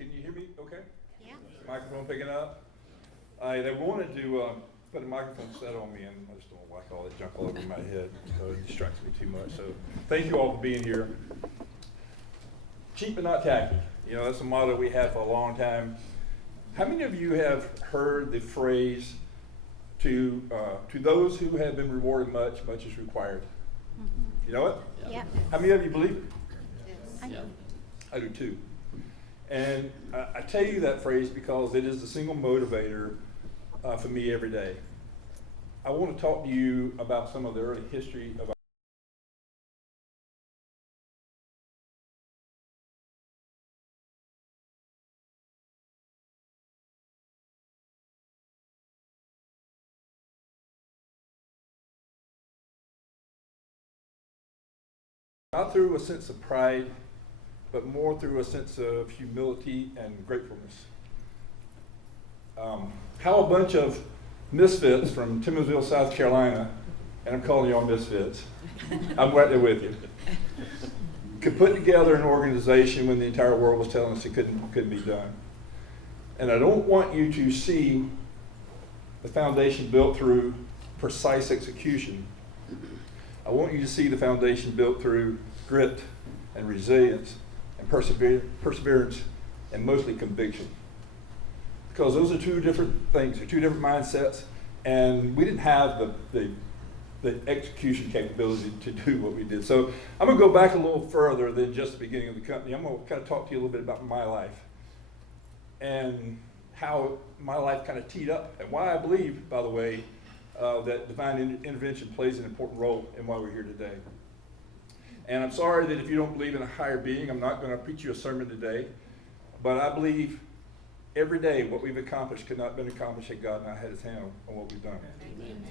Can you hear me okay? Yeah. Microphone picking up? They wanted to put a microphone set on me, and I just don't like all that junk all over my head, so it distracts me too much. So thank you all for being here. Cheap but not tacky. You know, that's a motto we had for a long time. How many of you have heard the phrase, to those who have been rewarded much, much is required? Mm-hmm. You know it? Yeah. How many of you believe it? I do. I do too. And I tell you that phrase because it is the single motivator for me every day. I want to talk to you about some of the early history of not through a sense of pride, but more through a sense of humility and gratefulness. How a bunch of misfits from Timminsville, South Carolina, and I'm calling y'all misfits, I'm right there with you, could put together an organization when the entire world was telling us it couldn't be done. And I don't want you to see the foundation built through precise execution. I want you to see the foundation built through grit and resilience and perseverance and mostly conviction. Because those are two different things, they're two different mindsets, and we didn't have the execution capability to do what we did. So I'm going to go back a little further than just the beginning of the company. I'm going to kind of talk to you a little bit about my life and how my life kind of teed up, and why I believe, by the way, that divine intervention plays an important role in why we're here today. And I'm sorry that if you don't believe in a higher being, I'm not going to preach you a sermon today, but I believe every day what we've accomplished could not have been accomplished had God not had his hand on what we've done. Amen.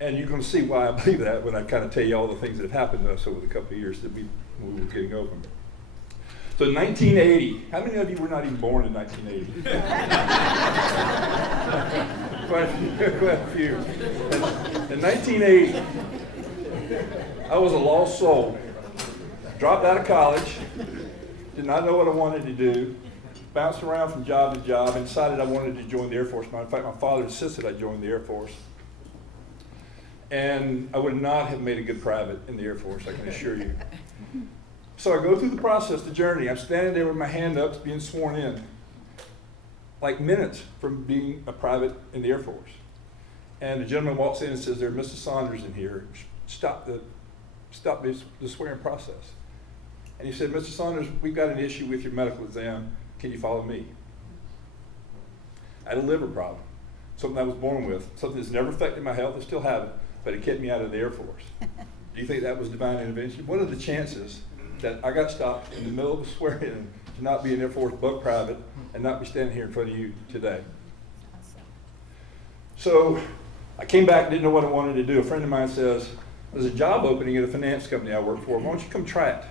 And you're going to see why I believe that when I kind of tell you all the things that have happened to us over the couple of years that we were getting open. So 1980, how many of you were not even born in 1980? quite a few. In 1980, I was a lost soul. Dropped out of college, did not know what I wanted to do, bounced around from job to job, and decided I wanted to join the Air Force. In fact, my father insisted I join the Air Force. And I would not have made a good private in the Air Force, I can assure you. So I go through the process, the journey. I'm standing there with my hand up, being sworn in, like minutes from being a private in the Air Force. And the gentleman walks in and says, "There's Mr. Saunders in here. Stop the swearing process." And he said, "Mr. Saunders, we've got an issue with your medical exam. Can you follow me?" I had a liver problem, something I was born with, something that's never affected my health. I still have it, but it kept me out of the Air Force. Do you think that was divine intervention? What are the chances that I got stopped in the middle of a swearing to not be an Air Force buck private and not be standing here in front of you today? So I came back, didn't know what I wanted to do. A friend of mine says, "There's a job opening at a finance company I work for. Why don't you come try it?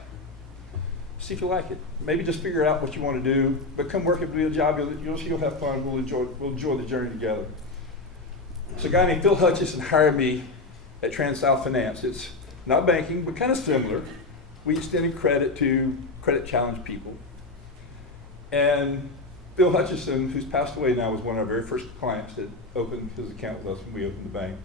See if you like it. Maybe just figure out what you want to do, but come work. It'll be a job. You'll have fun. We'll enjoy the journey together." So a guy named Phil Hutchison hired me at Trans-South Finance. It's not banking, but kind of similar. We extended credit to credit-challenged people. And Phil Hutchison, who's passed away now, was one of our very first clients that opened his account with us when we opened the bank.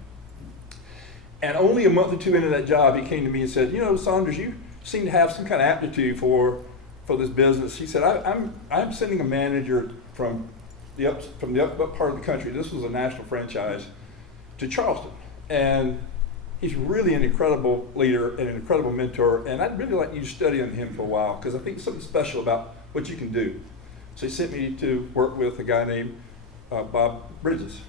And only a month or two into that job, he came to me and said, "You know, Saunders, you seem to have some kind of aptitude for this business." He said, I'm sending a manager from the up part of the country. This was a national franchise, to Charleston. And he's really an incredible leader and an incredible mentor. And I'd really like you to study on him for a while, because I think there's something special about what you can do. So he sent me to work with a guy named Bob Bridges.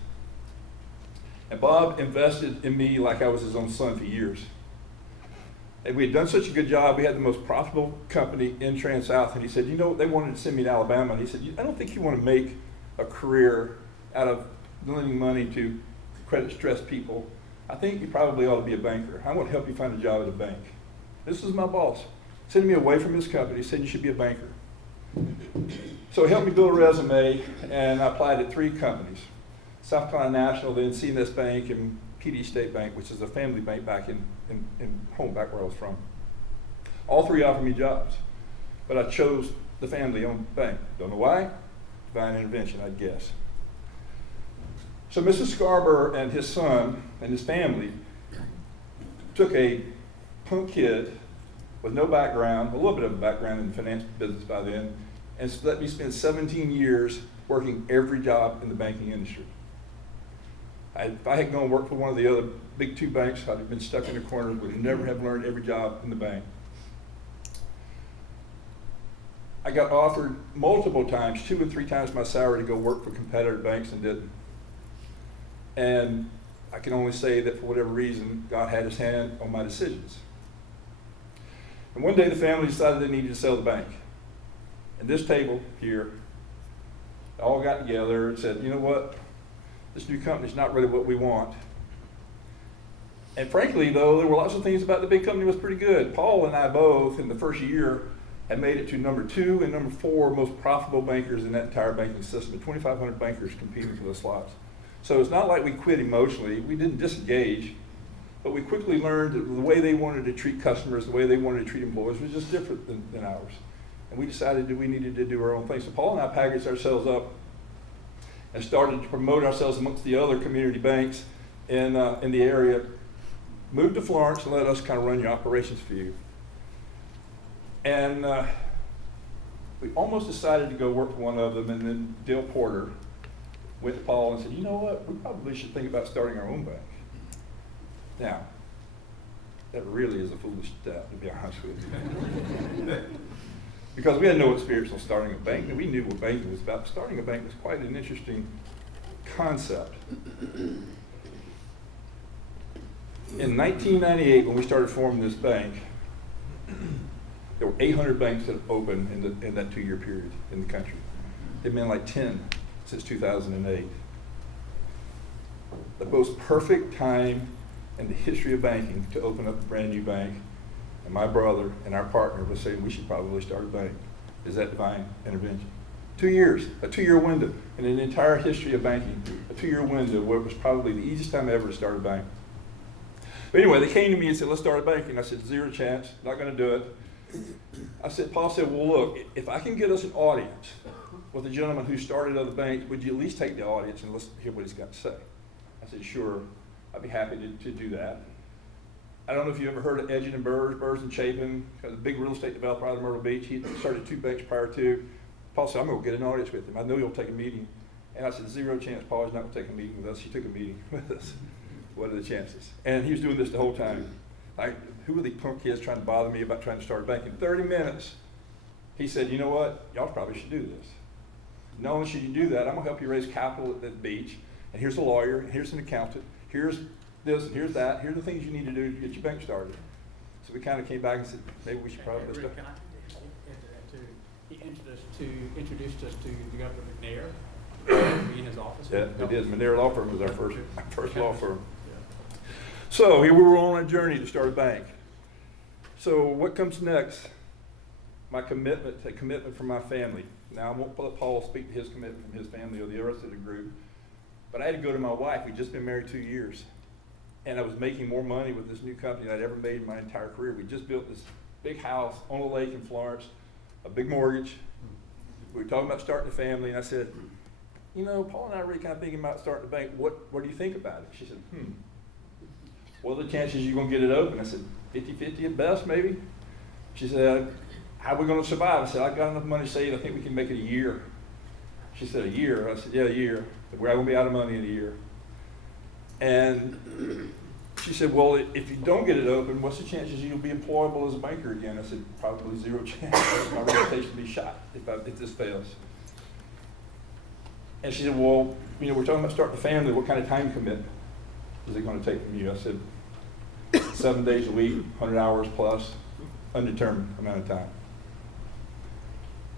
And Bob invested in me like I was his own son for years. And we had done such a good job. We had the most profitable company in Trans-South. And he said, "You know, they wanted to send me to Alabama." And he said, "I don't think you want to make a career out of lending money to credit-stressed people. I think you probably ought to be a banker. I want to help you find a job at a bank." This was my boss, sending me away from his company. He said, "You should be a banker." So he helped me build a resume, and I applied at 3 companies: South Carolina National, then CNS Bank, and PD State Bank, which is a family bank back in home, back where I was from. All 3 offered me jobs, but I chose the family-owned bank. Don't know why. Divine intervention, I'd guess. So Mr. Scarborough and his son and his family took a punk kid with no background, a little bit of a background in the finance business by then, and let me spend 17 years working every job in the banking industry. If I had gone and worked for one of the other big two banks, I'd have been stuck in the corner, would never have learned every job in the bank. I got offered multiple times, 2 and 3 times my salary to go work for competitor banks and didn't. And I can only say that for whatever reason, God had his hand on my decisions. And one day the family decided they needed to sell the bank. And this table here, all got together and said, you know what, this new company's not really what we want. And frankly, though, there were lots of things about the big company that was pretty good. Paul and I both, in the first year, had made it to number 2 and number 4 most profitable bankers in that entire banking system. 2,500 bankers competing for those slots. So it's not like we quit emotionally. We didn't disengage, but we quickly learned that the way they wanted to treat customers, the way they wanted to treat employees was just different than ours. And we decided that we needed to do our own thing. So Paul and I packaged ourselves up and started to promote ourselves amongst the other community banks in the area. Moved to Florence and let us kind of run your operations for you. And we almost decided to go work for one of them, and then Dale Porter went to Paul and said, you know what, we probably should think about starting our own bank. Now, that really is a foolish step, to be honest with you. Because we had no experience on starting a bank, and we knew what banking was about. Starting a bank was quite an interesting concept. In 1998, when we started forming this bank, there were 800 banks that opened in that 2-year period in the country. There've been like 10 since 2008. The most perfect time in the history of banking to open up a brand new bank, and my brother and our partner was saying we should probably start a bank. Is that divine intervention? 2 years, a 2-year window in an entire history of banking, a 2-year window where it was probably the easiest time ever to start a bank. But anyway, they came to me and said, let's start a bank. And I said, 0 chance, not going to do it. Paul said, well, look, if I can get us an audience with a gentleman who started other banks, would you at least take the audience and let's hear what he's got to say? I said, sure, I'd be happy to do that. I don't know if you ever heard of Edgin and Burrs and Chapin, a big real estate developer out of Myrtle Beach. He started 2 banks prior to. Paul said, I'm going to get an audience with him. I know you'll take a meeting. And I said, 0 chance, Paul is not going to take a meeting with us. He took a meeting with us. What are the chances? And he was doing this the whole time. Like, who are these punk kids trying to bother me about trying to start a bank? In 30 minutes, he said, you know what? Y'all probably should do this. Not only should you do that, I'm going to help you raise capital at the beach. And here's a lawyer, and here's an accountant. Here's this, and here's that. Here are the things you need to do to get your bank started. So we kind of came back and said, maybe we should probably start. Can he introduced us to the Governor McNair in his office. Yeah, it is. McNair Law Firm was our first law firm. So here we were on a journey to start a bank. So what comes next? My commitment, a commitment from my family. Now I won't let Paul speak to his commitment from his family or the rest of the group, but I had to go to my wife. We'd just been married 2 years, and I was making more money with this new company than I'd ever made in my entire career. We just built this big house on a lake in Florence, a big mortgage. We were talking about starting a family, and I said, you know, Paul and I are really kind of thinking about starting a bank. What do you think about it? She said, what are the chances you're going to get it open? I said, 50-50 at best, maybe. She said, how are we going to survive? I said, I've got enough money saved. I think we can make it a year. She said, a year? I said, yeah, a year. We're going to be out of money in a year. And she said, well, if you don't get it open, what's the chances you'll be employable as a banker again? I said, probably 0 chance. My reputation will be shot if this fails. And she said, well, you know, we're talking about starting a family. What kind of time commitment is it going to take from you? I said, 7 days a week, 100 hours plus, undetermined amount of time.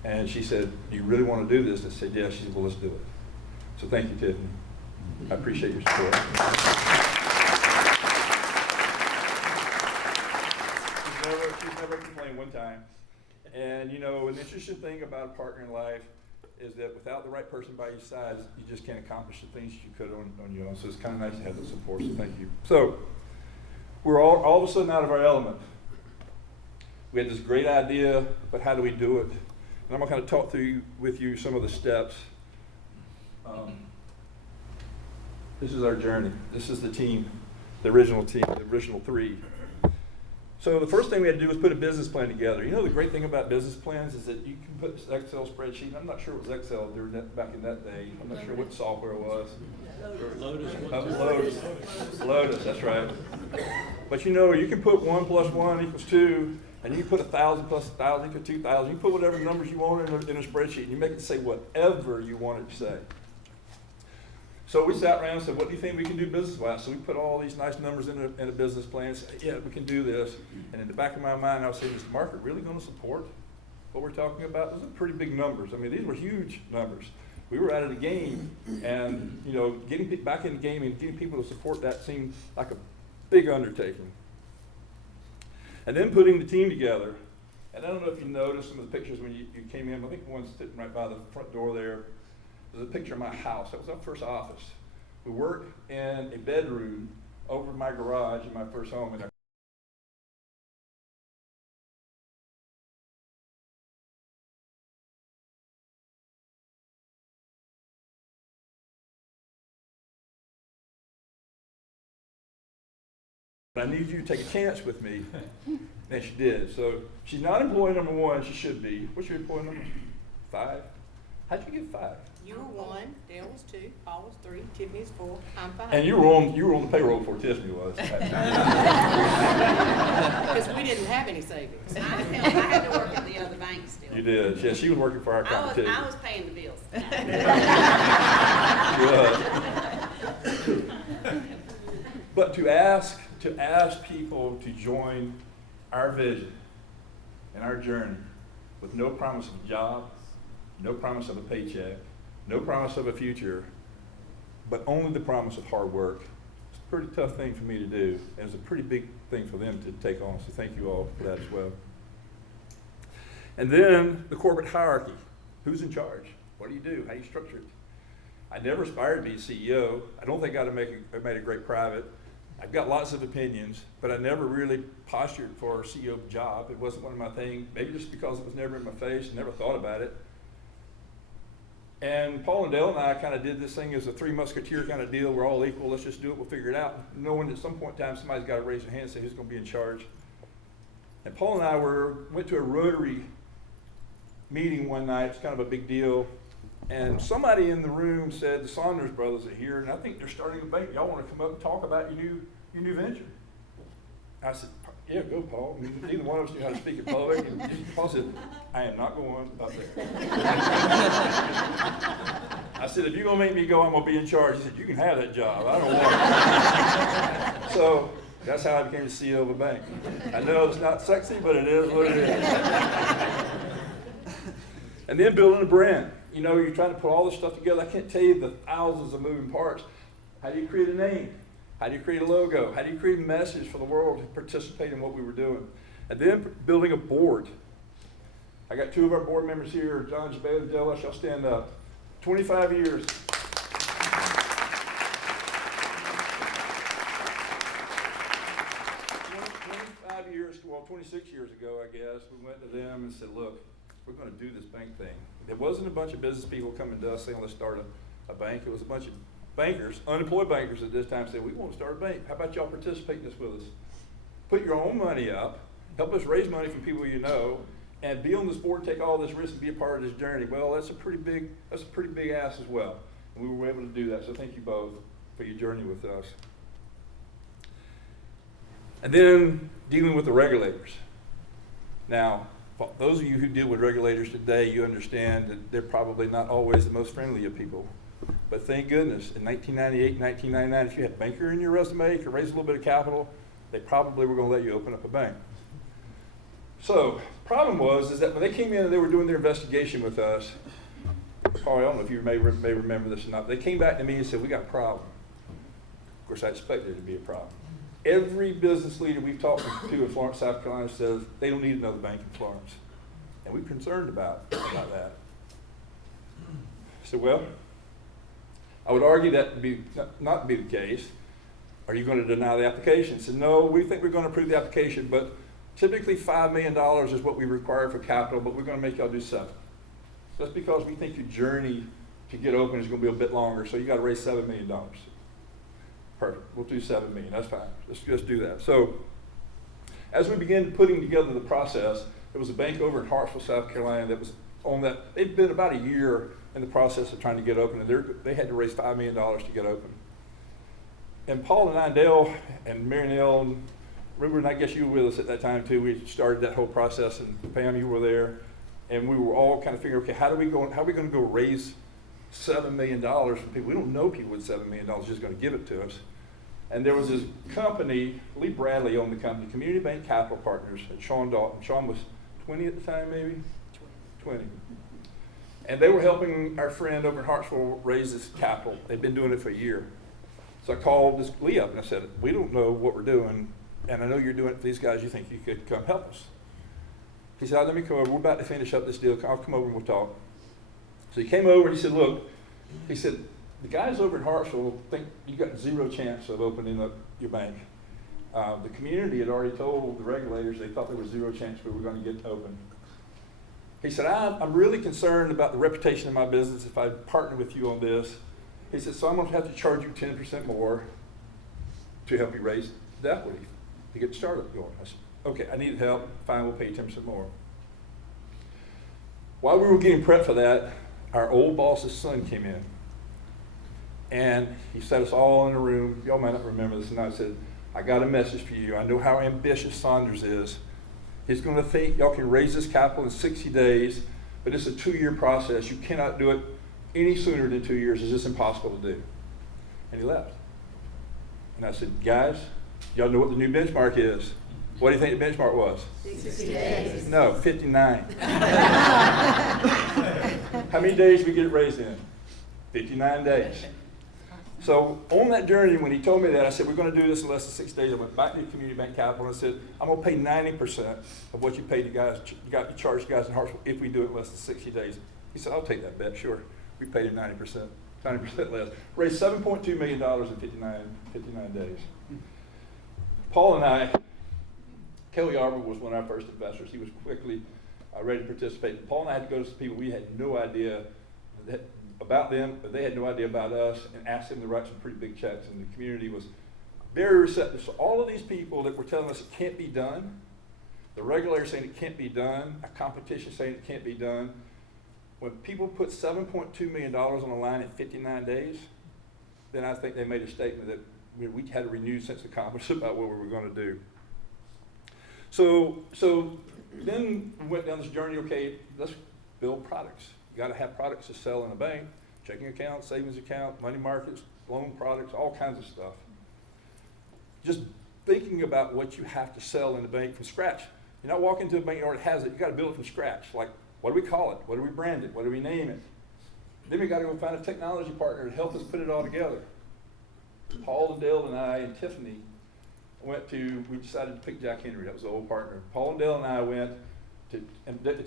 And she said, do you really want to do this? I said, yeah. She said, well, let's do it. So thank you, Tiffany. I appreciate your support. She's never complained one time. And you know, an interesting thing about a partner in life is that without the right person by your side, you just can't accomplish the things you could on your own. So it's kind of nice to have the support, so thank you. So we're all of a sudden out of our element. We had this great idea, but how do we do it? And and I'm going to kind of talk through with you some of the steps. This is our journey. This is the team, the original three. So the first thing we had to do was put a business plan together. You know, the great thing about business plans is that you can put this Excel spreadsheet. I'm not sure it was Excel back in that day. I'm not sure what software it was. Lotus, that's right. But you know, you can put 1 + 1 = 2, and you can put 1,000 + 1,000 = 2,000. You can put whatever numbers you want in a spreadsheet, and you make it say whatever you want it to say. So we sat around and said, what do you think we can do business-wise? So we put all these nice numbers in a business plan and said, yeah, we can do this. And in the back of my mind, I was saying, is the market really going to support what we're talking about? Those are pretty big numbers. I mean, these were huge numbers. We were out of the game, and you know, getting back in the game and getting people to support that seemed like a big undertaking. And then putting the team together. And I don't know if you noticed some of the pictures when you came in. I think the one's sitting right by the front door there. There's a picture of my house. That was our first office. We worked in a bedroom over my garage in my first home. And I need you to take a chance with me. And she did. So she's not employee number 1. She should be. What's your employee number? 5? How'd you get 5? You were 1, Dale was 2, Paul was 3, Tiffany was 4, I'm 5. And you were on the payroll before Tiffany was. Because we didn't have any savings. I had to work at the other bank still. You did. Yeah, she was working for our company too. I was paying the bills. Good. But to ask people to join our vision and our journey with no promise of a job, no promise of a paycheck, no promise of a future, but only the promise of hard work. It's a pretty tough thing for me to do, and it's a pretty big thing for them to take on, so thank you all for that as well. And then the corporate hierarchy. Who's in charge? What do you do? How do you structure it? I never aspired to be CEO. I don't think I'd have made a great private. I've got lots of opinions, but I never really postured for a CEO job. It wasn't one of my things, maybe just because it was never in my face, never thought about it. And Paul and Dale and I kind of did this thing as a 3 musketeer kind of deal. We're all equal. Let's just do it. We'll figure it out. Knowing at some point in time, somebody's got to raise their hand and say who's going to be in charge. And Paul and I went to a Rotary meeting one night. It's kind of a big deal. And somebody in the room said, the Saunders brothers are here, and I think they're starting a bank. Y'all want to come up and talk about your new venture? I said, yeah, go, Paul. I mean, neither one of us knew how to speak in public. And Paul said, I am not going up there. I said, if you're going to make me go, I'm going to be in charge. He said, you can have that job. I don't want it. So that's how I became the CEO of a bank. I know it's not sexy, but it is what it is. And then building a brand. You know, you're trying to put all this stuff together. I can't tell you the thousands of moving parts. How do you create a name? How do you create a logo? How do you create a message for the world to participate in what we were doing? And then building a board. I got 2 of our board members here, John Jabez and Dale. Y'all stand up. 25 years. 26 years ago, I guess, we went to them and said, look, we're going to do this bank thing. It wasn't a bunch of business people coming to us saying, let's start a bank. It was a bunch of bankers, unemployed bankers at this time, said, we want to start a bank. How about y'all participate in this with us? Put your own money up, help us raise money from people you know, and be on this board, take all this risk, and be a part of this journey. Well, that's a pretty big ask as well. And we were able to do that, so thank you both for your journey with us. And then dealing with the regulators. Now, for those of you who deal with regulators today, you understand that they're probably not always the most friendly of people. But thank goodness, in 1998, 1999, if you had a banker in your resume, you could raise a little bit of capital, they probably were going to let you open up a bank. So, problem is that when they came in and they were doing their investigation with us, Paul, I don't know if you may remember this or not, they came back to me and said, we got a problem. Of course, I expected there to be a problem. Every business leader we've talked to in Florence, South Carolina says they don't need another bank in Florence. And we're concerned about that. I said, well, I would argue that to be not be the case. Are you going to deny the application? I said, no, we think we're going to approve the application, but typically $5 million is what we require for capital, but we're going to make y'all do $7 million. So that's because we think your journey to get open is going to be a bit longer, so you got to raise $7 million. Perfect. We'll do $7 million. That's fine. Let's just do that. So as we began putting together the process, there was a bank over in Hartsville, South Carolina that was on that. They'd been about a year in the process of trying to get open, and they had to raise $5 million to get open. And Paul and I, Dale and Marinelle, Ruben, and I guess you were with us at that time too. We started that whole process, and Pam, you were there, and we were all kind of figuring, okay, how are we going to go raise $7 million from people? We don't know people with $7 million just going to give it to us. And there was this company, Lee Bradley owned the company, Community Bank Capital Partners, and Sean Dalton. Sean was 20 at the time, maybe? 20. And they were helping our friend over in Hartsville raise this capital. They'd been doing it for a year. So I called this Lee up and I said, we don't know what we're doing, and I know you're doing it for these guys. You think you could come help us? He said, let me come over. We're about to finish up this deal. I'll come over and we'll talk. So he came over and he said, look, he said, the guys over in Hartsville think you got zero chance of opening up your bank. The community had already told the regulators they thought there was zero chance we were going to get open. He said, I'm really concerned about the reputation of my business if I partner with you on this. He said, so I'm going to have to charge you 10% more to help you raise the equity to get the startup going. I said, okay, I needed help. Fine, we'll pay you 10% more. While we were getting prepped for that, our old boss's son came in. And he set us all in a room. Y'all might not remember this. And I said, I got a message for you. I know how ambitious Saunders is. He's going to think y'all can raise this capital in 60 days, but it's a 2-year process. You cannot do it any sooner than 2 years. It's just impossible to do. And he left. And I said, guys, y'all know what the new benchmark is. What do you think the benchmark was? 60 days. No, 59. How many days did we get it raised in? 59 days. So on that journey, when he told me that, I said, we're going to do this in less than 6 days. I went back to the Community Bank Capital and I said, I'm going to pay 90% of what you paid the guys, you charged the guys in Hartsville if we do it in less than 60 days. He said, I'll take that bet, sure. We paid him 90% less. Raised $7.2 million in 59 days. Paul and I, Kelly Arbor was one of our first investors. He was quickly ready to participate. Paul and I had to go to some people we had no idea about them, but they had no idea about us, and asked them to write some pretty big checks, and the community was very receptive. So all of these people that were telling us it can't be done, the regulators saying it can't be done, a competition saying it can't be done, when people put $7.2 million on the line in 59 days, then I think they made a statement that we had a renewed sense of confidence about what we were going to do. So then we went down this journey, okay, let's build products. You got to have products to sell in a bank, checking account, savings account, money markets, loan products, all kinds of stuff. Just thinking about what you have to sell in the bank from scratch. You're not walking into a bank that already has it. You got to build it from scratch. Like, what do we call it? What do we brand it? What do we name it? Then we got to go find a technology partner to help us put it all together. Paul and Dale and I and Tiffany we decided to pick Jack Henry. That was the old partner. Paul and Dale and I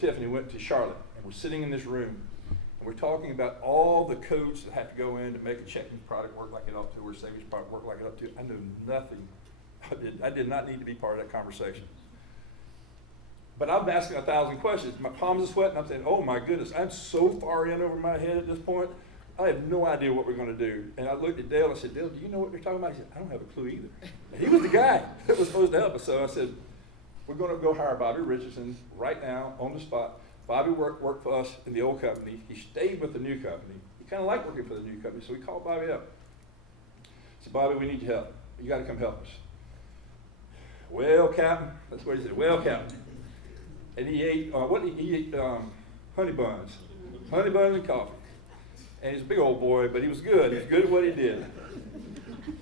Tiffany went to Charlotte. We're sitting in this room, and we're talking about all the codes that have to go in to make a checking product work like it ought to, or a savings product work like it ought to. I knew nothing. I did not need to be part of that conversation. But I'm asking 1,000 questions. My palms are sweating. I'm saying, oh my goodness, I'm so far in over my head at this point. I have no idea what we're going to do. And I looked at Dale and I said, Dale, do you know what they're talking about? He said, I don't have a clue either. And he was the guy that was supposed to help us. So I said, we're going to go hire Bobby Richardson right now on the spot. Bobby worked for us in the old company. He stayed with the new company. He kind of liked working for the new company, so we called Bobby up. I said, Bobby, we need your help. You got to come help us. Well, Captain, that's what he said. Well, Captain. And he ate, honey buns and coffee. And he's a big old boy, but he was good. He was good at what he did.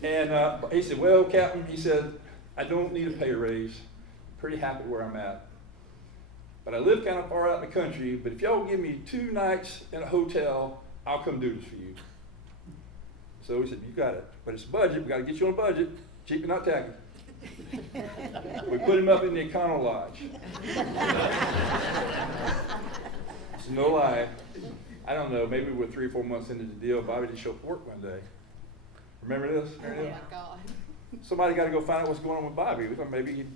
And he said, well, Captain, he said, I don't need a pay raise. I'm pretty happy where I'm at. But I live kind of far out in the country, but if y'all give me 2 nights in a hotel, I'll come do this for you. So we said, you got it. But it's a budget. We got to get you on a budget. Cheap and not tacky. We put him up in the Econo Lodge. It's no lie. I don't know, maybe we're 3 or 4 months into the deal. Bobby didn't show up to work one day. Remember this? Oh my God. Somebody got to go find out what's going on with Bobby. We thought maybe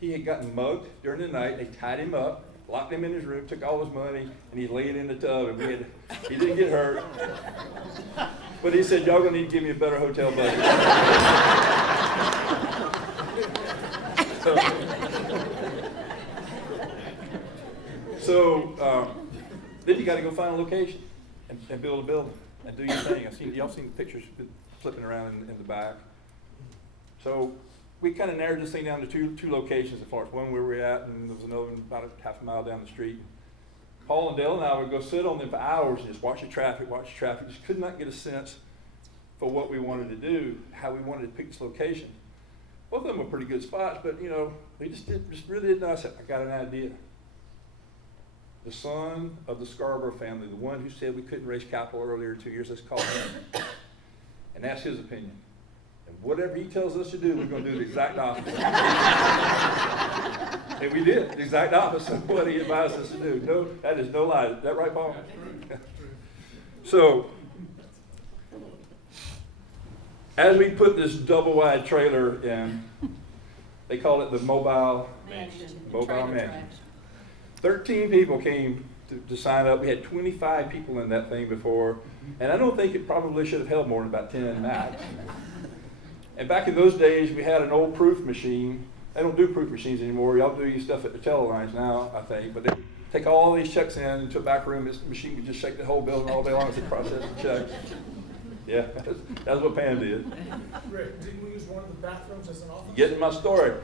he had gotten mugged during the night. They tied him up, locked him in his room, took all his money, and he laid in the tub, and he didn't get hurt. But he said, y'all gonna need to give me a better hotel buddy. So then you got to go find a location and build a building and do your thing. Y'all seen the pictures flipping around in the back. So we kind of narrowed this thing down to two locations as far as one where we're at, and there was another one about a half a mile down the street. Paul and Dale and I would go sit on them for hours and just watch the traffic. Just could not get a sense for what we wanted to do, how we wanted to pick this location. Both of them were pretty good spots, but we just really didn't know. I said, I got an idea. The son of the Scarborough family, the one who said we couldn't raise capital earlier 2 years, let's call him and ask his opinion. And whatever he tells us to do, we're going to do the exact opposite. And we did the exact opposite of what he advised us to do. No, that is no lie. Is that right, Paul? So, as we put this double-wide trailer in, they call it the mobile mansion. 13 people came to sign up. We had 25 people in that thing before, and I don't think it probably should have held more than about 10 max. And back in those days, we had an old proof machine. They don't do proof machines anymore. Y'all do your stuff at the teller lines now, I think. But they would take all these checks in into a back room. This machine could just shake the whole building all day long as it processed the checks. Yeah, that's what Pam did. Rick, didn't we use one of the bathrooms as an office? Getting my story.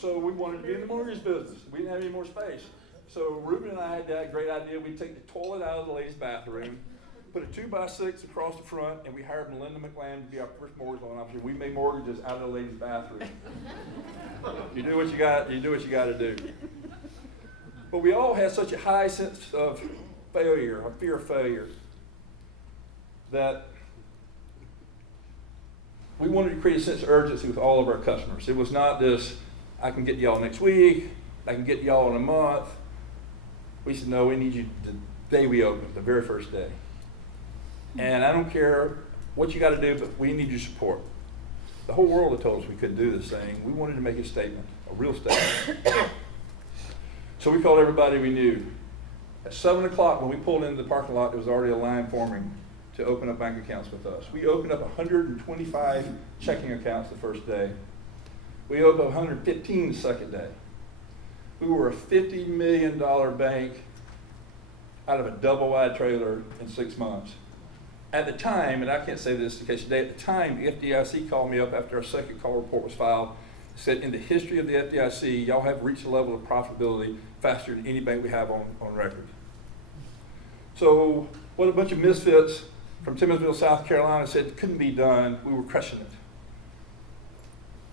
So we wanted to be in the mortgage business. We didn't have any more space. So Ruben and I had that great idea. We'd take the toilet out of the ladies' bathroom, put a 2x6 across the front, and we hired Melinda McLand to be our first mortgage loan officer. We made mortgages out of the ladies' bathroom. You do what you got to do. But we all had such a high sense of failure, a fear of failure, that we wanted to create a sense of urgency with all of our customers. It was not this, I can get y'all next week, I can get y'all in a month. We said, no, we need you the day we open, the very first day. And I don't care what you got to do, but we need your support. The whole world had told us we couldn't do this thing. We wanted to make a statement, a real statement. So we called everybody we knew. At 7 o'clock, when we pulled into the parking lot, there was already a line forming to open up bank accounts with us. We opened up 125 checking accounts the first day. We opened up 115 the second day. We were a $50 million bank out of a double-wide trailer in 6 months. At the time, and I can't say this in case today, at the time, the FDIC called me up after our second call report was filed, said in the history of the FDIC, y'all have reached a level of profitability faster than any bank we have on record. So what a bunch of misfits from Timminsville, South Carolina said couldn't be done, we were crushing it.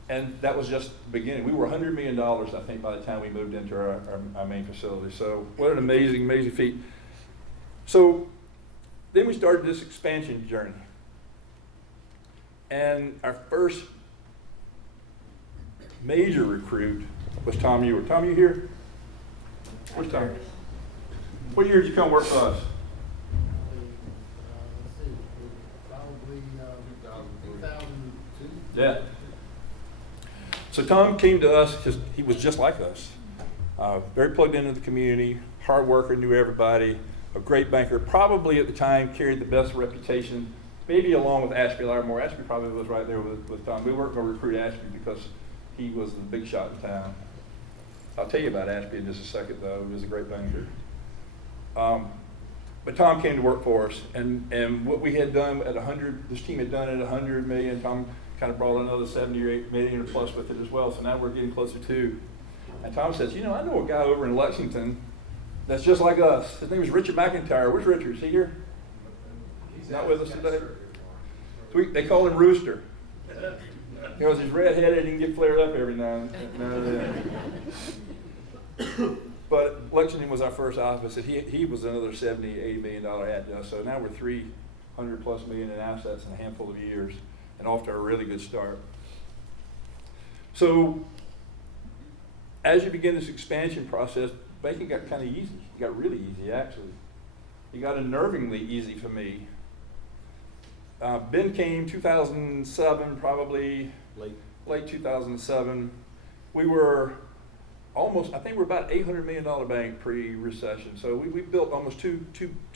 And that was just the beginning. We were $100 million, I think, by the time we moved into our main facility. So what an amazing, amazing feat. So then we started this expansion journey. And our first major recruit was Tom Ewer. Tom, you here? Where's Tom? What year did you come work for us? Let's see, probably 2002. Yeah. So Tom came to us because he was just like us. Very plugged into the community, hard worker, knew everybody, a great banker, probably at the time carried the best reputation, maybe along with Ashby Lattimore. Ashby probably was right there with Tom. We weren't going to recruit Ashby because he was the big shot in town. I'll tell you about Ashby in just a second, though. He was a great banker. But Tom came to work for us, and what we had done at 100, this team had done at 100 million. Tom kind of brought another 70 or 8 million plus with it as well. So now we're getting closer to. And Tom says, I know a guy over in Lexington that's just like us. His name is Richard McIntyre. Where's Richard? Is he here? He's not with us today. So they call him Rooster. Because he's red-headed, he can get flared up every now and then. But Lexington was our first office, and he was another $70, $80 million add to us. So now we're $300+ million in assets in a handful of years, and off to a really good start. So as you begin this expansion process, banking got kind of easy. It got really easy, actually. It got unnervingly easy for me. Ben came 2007, probably late 2007, We were almost, I think we're about $800 million bank pre-recession. So we built almost two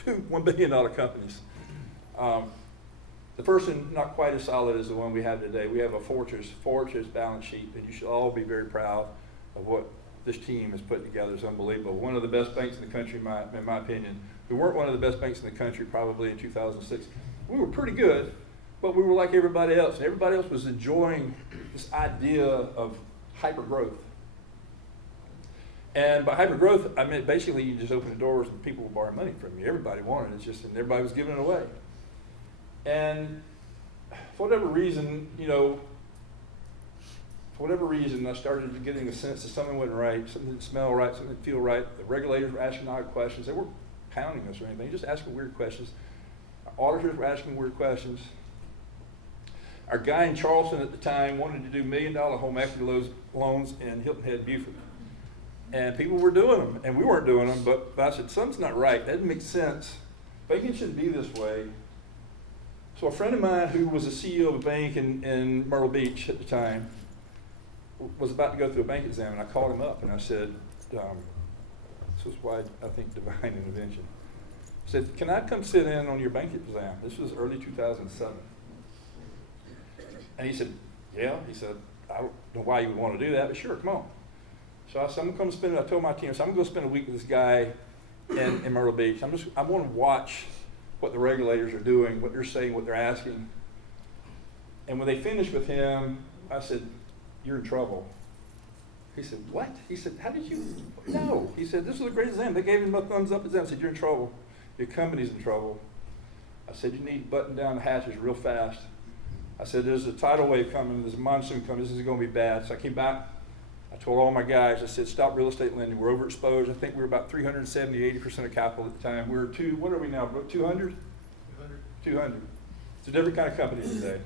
$1 billion companies. The first one, not quite as solid as the one we have today. We have a fortress balance sheet, and you should all be very proud of what this team has put together. It's unbelievable. One of the best banks in the country, in my opinion. We weren't one of the best banks in the country probably in 2006. We were pretty good, but we were like everybody else. And everybody else was enjoying this idea of hyper growth. And by hyper growth, I meant basically you just open the doors and people will borrow money from you. Everybody wanted it, and everybody was giving it away. And for whatever reason, I started getting a sense that something wasn't right, something didn't smell right, something didn't feel right. The regulators were asking odd questions. They weren't pounding us or anything, just asking weird questions. Our auditors were asking weird questions. Our guy in Charleston at the time wanted to do $1 million home equity loans in Hilton Head, Beaufort. And people were doing them, and we weren't doing them, but I said, something's not right. That doesn't make sense. Banking shouldn't be this way. So a friend of mine who was the CEO of a bank in Myrtle Beach at the time was about to go through a bank exam, and I called him up and I said, this is why I think divine intervention. I said, can I come sit in on your bank exam? This was early 2007. And he said, yeah. He said, I don't know why you would want to do that, but sure, come on. So I said, I'm going to come I told my team, I said, I'm going to spend a week with this guy in Myrtle Beach. I want to watch what the regulators are doing, what they're saying, what they're asking. And when they finished with him, I said, you're in trouble. He said, what? He said, how did you know? He said, this is a great exam. They gave him a thumbs up exam. I said, you're in trouble. Your company's in trouble. I said, you need to button down the hatches real fast. I said, there's a tidal wave coming, there's a monsoon coming, this is going to be bad. So I came back, I told all my guys, I said, stop real estate lending. We're overexposed. I think we were about 370, 80% of capital at the time. We're what are we now, 200? 200. It's a different kind of company today.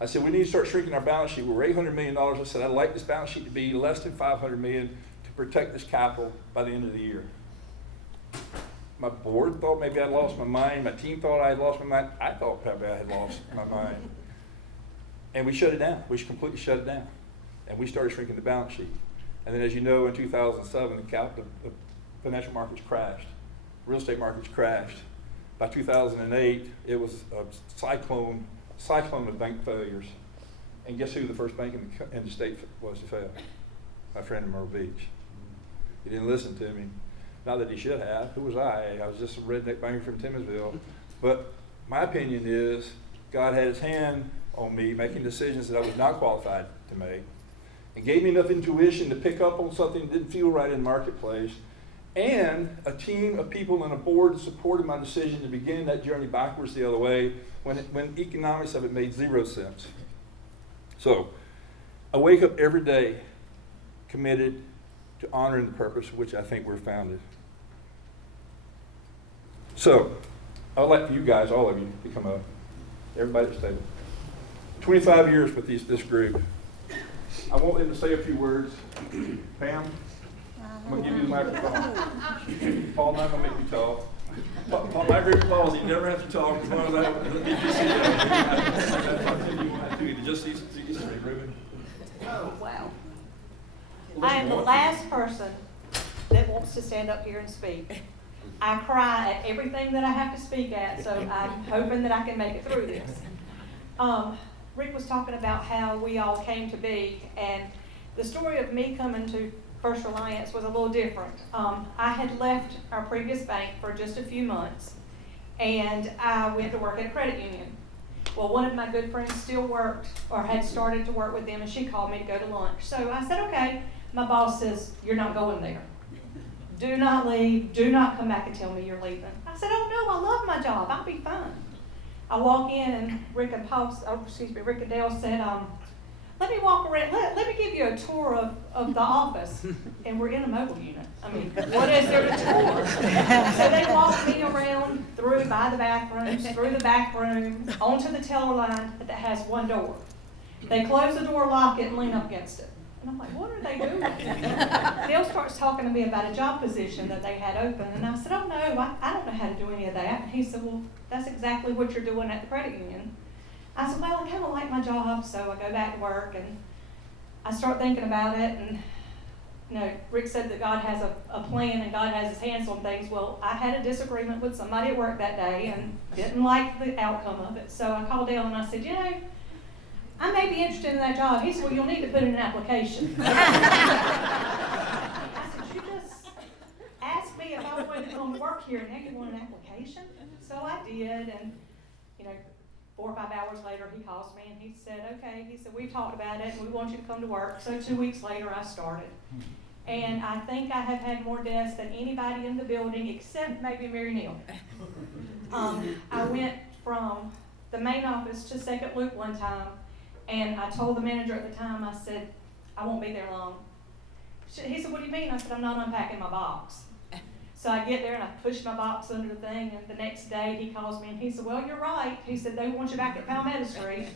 I said, we need to start shrinking our balance sheet. We're $800 million. I said, I'd like this balance sheet to be less than $500 million to protect this capital by the end of the year. My board thought maybe I'd lost my mind. My team thought I had lost my mind. I thought probably I had lost my mind. And we shut it down. We completely shut it down. And we started shrinking the balance sheet. And then, as you know, in 2007, the financial markets crashed. Real estate markets crashed. By 2008, it was a cyclone of bank failures. And guess who the first bank in the state was to fail? My friend in Myrtle Beach. He didn't listen to me. Not that he should have. Who was I? I was just a redneck banker from Timminsville. But my opinion is God had his hand on me making decisions that I was not qualified to make, and gave me enough intuition to pick up on something that didn't feel right in the marketplace, and a team of people and a board supported my decision to begin that journey backwards the other way when economics of it made zero sense. So I wake up every day committed to honoring the purpose for which I think we're founded. So I would like for you guys, all of you, to come up. Everybody at the table. 25 years with this group. I want them to say a few words. Pam, I'm going to give you the microphone. Paul, not going to make you talk. Paul, my agreement with Paul is you never have to talk as long as I just see Ruben. Oh, wow. I am the last person that wants to stand up here and speak. I cry at everything that I have to speak at, so I'm hoping that I can make it through this. Rick was talking about how we all came to be, and the story of me coming to First Reliance was a little different. I had left our previous bank for just a few months, and I went to work at a credit union. Well, one of my good friends still worked, or had started to work with them, and she called me to go to lunch. So I said, okay. My boss says, you're not going there. Do not leave. Do not come back and tell me you're leaving. I said, oh no, I love my job. I'll be fine. I walk in, and Rick and Dale said, let me walk around. Let me give you a tour of the office. And we're in a mobile unit. I mean, what is there to tour? So they walked me around by the bathrooms, through the back room, onto the teller line that has one door. They close the door, lock it, and lean up against it. And I'm like, what are they doing? Dale starts talking to me about a job position that they had open. And I said, oh no, I don't know how to do any of that. And he said, well, that's exactly what you're doing at the credit union. I said, well, I kind of like my job, so I go back to work. And I start thinking about it, and Rick said that God has a plan and God has his hands on things. Well, I had a disagreement with somebody at work that day and didn't like the outcome of it. So I called Dale and I said, I may be interested in that job. He said, well, you'll need to put in an application. I said, you just asked me if I wanted to come to work here and now you want an application? So I did, and 4 or 5 hours later, he calls me and he said, okay, he said, we talked about it and we want you to come to work. So 2 weeks later, I started. And I think I have had more deaths than anybody in the building except maybe Mary Neal. I went from the main office to Second Loop one time, and I told the manager at the time, I said, I won't be there long. He said, what do you mean? I said, I'm not unpacking my box. So I get there and I push my box under the thing, and the next day he calls me and he said, well, you're right. He said, they want you back at Palmetto Street.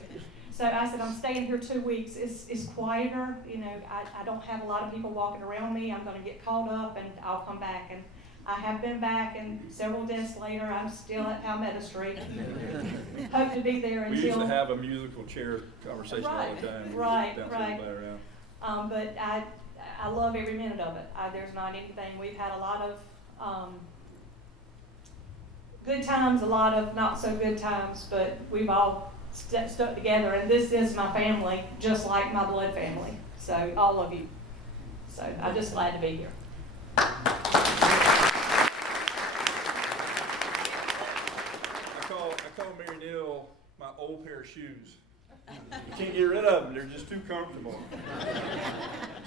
So I said, I'm staying here 2 weeks. It's quieter. I don't have a lot of people walking around me. I'm going to get caught up and I'll come back. And I have been back, and several deaths later, I'm still at Palmetto Street. Hope to be there until... We used to have a musical chair conversation all the time. Right. But But I love every minute of it. There's not anything. We've had a lot of good times, a lot of not so good times, but we've all stuck together, and this is my family, just like my blood family. So all of you. So I'm just glad to be here. I call Mary Neal my old pair of shoes. You can't get rid of them. They're just too comfortable.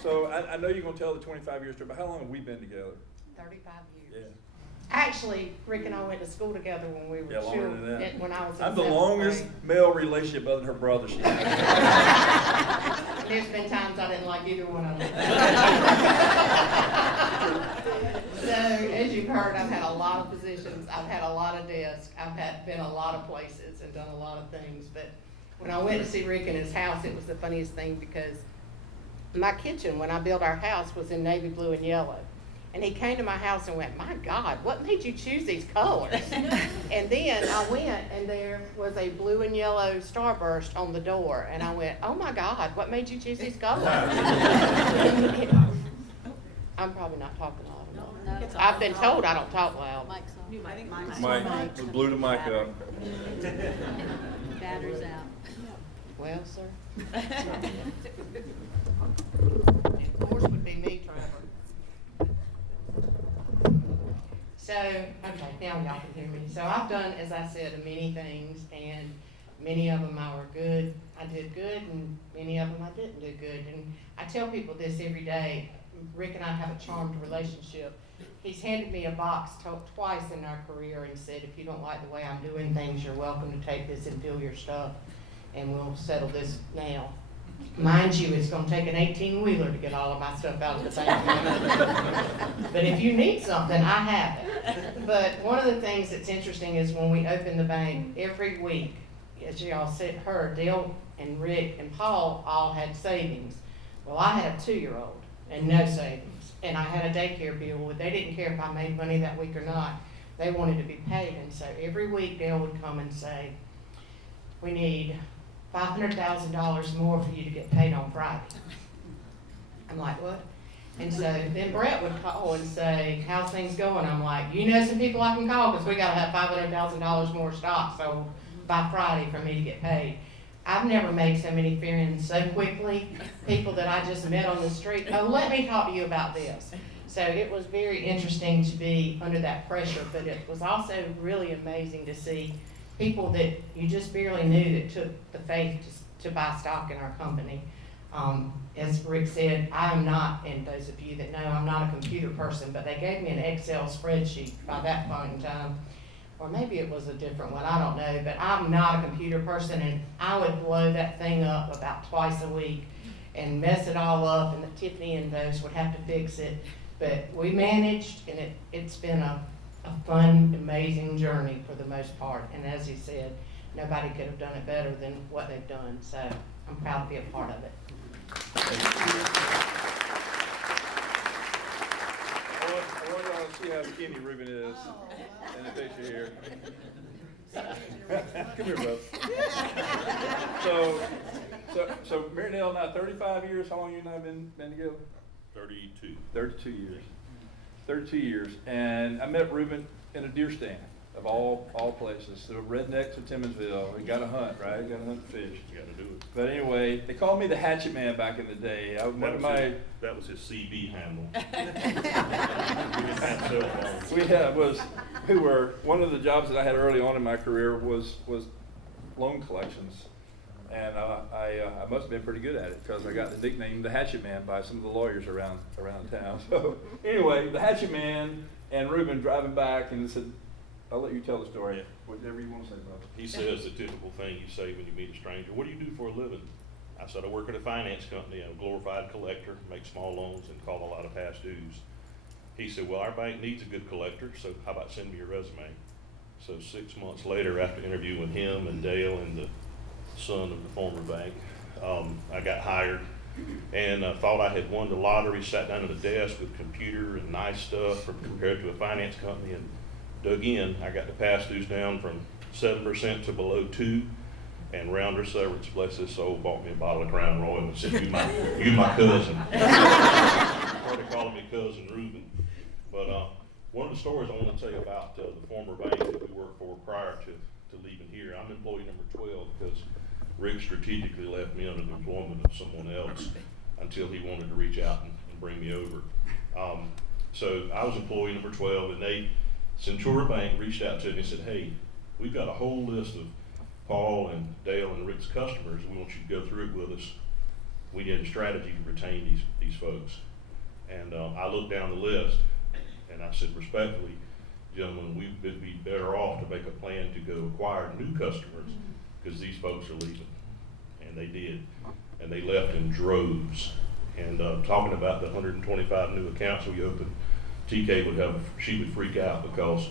So I know you're going to tell the 25 year story, but how long have we been together? 35 years. Yeah. Actually, Rick and I went to school together when we were Longer than that. children, when I was in I'm the 7th longest grade. male relationship other than her brother she has. There's been times I didn't like either one of them. So, as you've heard, I've had a lot of positions. I've had a lot of desks. I've been a lot of places and done a lot of things. But when I went to see Rick in his house, it was the funniest thing because my kitchen, when I built our house, was in navy blue and yellow. And he came to my house and went, my God, what made you choose these colors? And then I went and there was a blue and yellow starburst on the door. And I went, oh my God, what made you choose these colors? I'm probably not talking loud enough. I've been told I don't talk loud. Mike, blew the mic up. Battery's out. Well, sir. Of course would be me, Trevor. So, okay, now y'all can hear me. So I've done, as I said, many things, and many of them I did good, and many of them I didn't do good. And I tell people this every day. Rick and I have a charmed relationship. He's handed me a box twice in our career and said, if you don't like the way I'm doing things, you're welcome to take this and fill your stuff, and we'll settle this now. Mind you, it's going to take an 18-wheeler to get all of my stuff out of the bank. But if you need something, I have it. But one of the things that's interesting is when we open the bank, every week, as you all heard, Dale and Rick and Paul all had savings. Well, I had a 2-year-old and no savings. And I had a daycare bill. They didn't care if I made money that week or not. They wanted to be paid. And so every week, Dale would come and say, we need $500,000 more for you to get paid on Friday. I'm like, what? And so then Brett would call and say, how's things going? I'm like, you know some people I can call because we got to have $500,000 more stock so by Friday for me to get paid. I've never made so many friends so quickly, people that I just met on the street. Oh, let me talk to you about this. So it was very interesting to be under that pressure, but it was also really amazing to see people that you just barely knew that took the faith to buy stock in our company. As Rick said, I am not, and those of you that know, I'm not a computer person, but they gave me an Excel spreadsheet by that point in time. Or maybe it was a different one, I don't know, but I'm not a computer person, and I would blow that thing up about twice a week and mess it all up, and Tiffany and those would have to fix it. But we managed, and it's been a fun, amazing journey for the most part. And as he said, nobody could have done it better than what they've done. So I'm proud to be a part of it. I want y'all to see how skinny Ruben is in the picture here. Come here, bro. So Mary Nell and I, 35 years, how long you and I been together? 32. 32 years. 32 years. And I met Reuben in a deer stand of all places. The rednecks of Timmonsville. We got to hunt, right? Got to hunt fish. You got to do it. But anyway, they called me the Hatchet Man back in the day. That was his CB handle. We didn't have cell phones. One of the jobs that I had early on in my career was loan collections. And I must have been pretty good at it because I got the nickname the Hatchet Man by some of the lawyers around town. So anyway, the Hatchet Man and Reuben driving back and said, I'll let you tell the story, Yeah. whatever you want to say about it. He says the typical thing you say when you meet a stranger, what do you do for a living? I said, I work at a finance company. I'm a glorified collector, make small loans and call a lot of past dues. He said, well, our bank needs a good collector, so how about send me your resume? So 6 months later, after interviewing with him and Dale and the son of the former bank, I got hired and thought I had won the lottery, sat down at a desk with computer and nice stuff compared to a finance company and dug in. I got the past dues down from 7% to below 2%, and Rounder Severance, bless his soul, bought me a bottle of Crown Royal and said, you my cousin. Started calling me Cousin Reuben. But one of the stories I want to tell you about the former bank that we worked for prior to leaving here. I'm employee number 12 because Rick strategically left me under the employment of someone else until he wanted to reach out and bring me over. So I was employee number 12, and Centura Bank reached out to me and said, hey, we've got a whole list of Paul and Dale and Rick's customers. We want you to go through it with us. We need a strategy to retain these folks. And I looked down the list and I said, respectfully, gentlemen, we would be better off to make a plan to go acquire new customers because these folks are leaving. And they did. And they left in droves. And talking about the 125 new accounts we opened, TK she would freak out because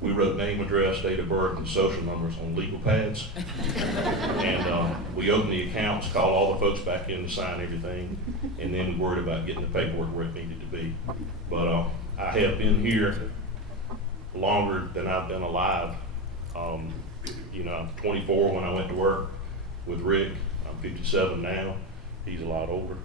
we wrote name, address, date of birth, and social numbers on legal pads. And we opened the accounts, called all the folks back in to sign everything, and then we worried about getting the paperwork where it needed to be. But I have been here longer than I've been alive. I'm 24 when I went to work with Rick. I'm 57 now. He's a lot older.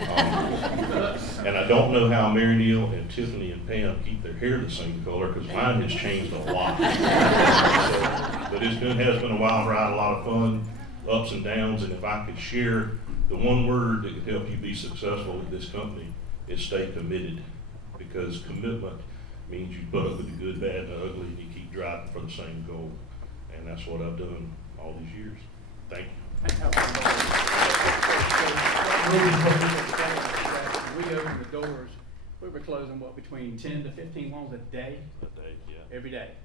And I don't know how Mary Neal and Tiffany and Pam keep their hair the same color because mine has changed a lot. But has been a wild ride, a lot of fun, ups and downs. And if I could share the one word that could help you be successful with this company, is stay committed. Because commitment means you put up with the good, bad, and the ugly, and you keep driving for the same goal. And that's what I've done all these years. Thank you. We opened the doors, we were closing between 10 to 15 loans a day? A day, yeah. Every day.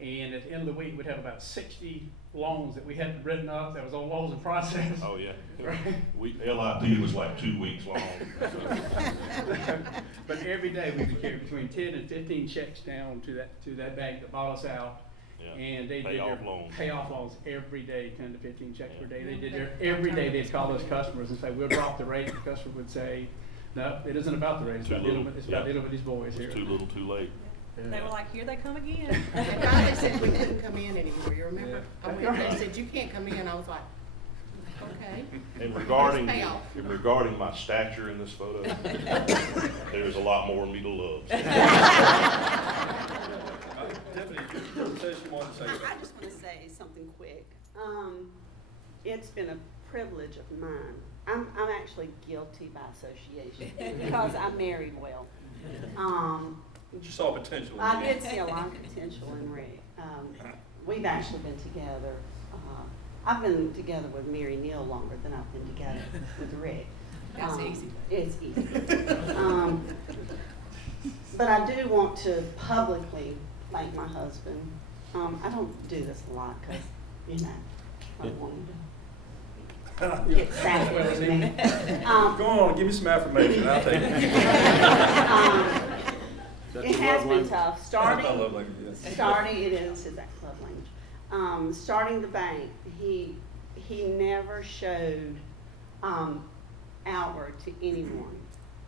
And at the end of the week, we'd have about 60 loans that we hadn't written up, that was all loans in process. Oh, yeah. Right. LIP was like 2 weeks long. But every day we would carry between 10 and 15 checks down to that bank that bought us out. Yeah. And they Pay did off their loans. payoff loans every day, 10 to 15 checks per day. They did every day they'd call those customers and say, we'll drop the rate. The customer would say, no, it isn't about the rate. It's about dealing with these boys here. It's too little, too late. They were like, here they come again. And finally said we couldn't come in anymore, you remember? Yeah. I went, they said, you can't come in, I was like, okay. And Pay off. regarding my stature in this photo, there's a lot more of me to love. Tiffany, you said you wanted to say something. I just want to say something quick. It's been a privilege of mine. I'm actually guilty by association because I married well. You saw potential. I did see a lot of potential in Rick. We've actually been together. I've been together with Mary Neal longer than I've been together with Rick. That's easy. It's easy. But I do want to publicly thank my husband. I don't do this a lot because, I don't want to get sad with me. Go on, give me some affirmation. I'll take it. It has been tough. I love language, yes. It is his love language. Starting the bank, he never showed outward to anyone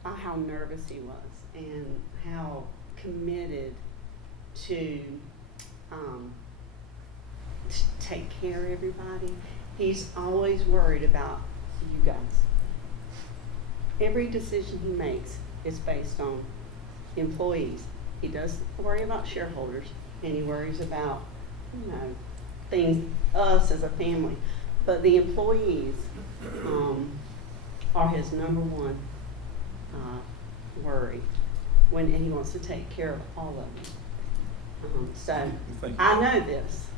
how nervous he was and how committed to take care of everybody. He's always worried about you guys. Every decision he makes is based on employees. He does worry about shareholders, and he worries about, you know, things, us as a family. But the employees are his number one worry, and he wants to take care of all of them. So Thank you. I know this.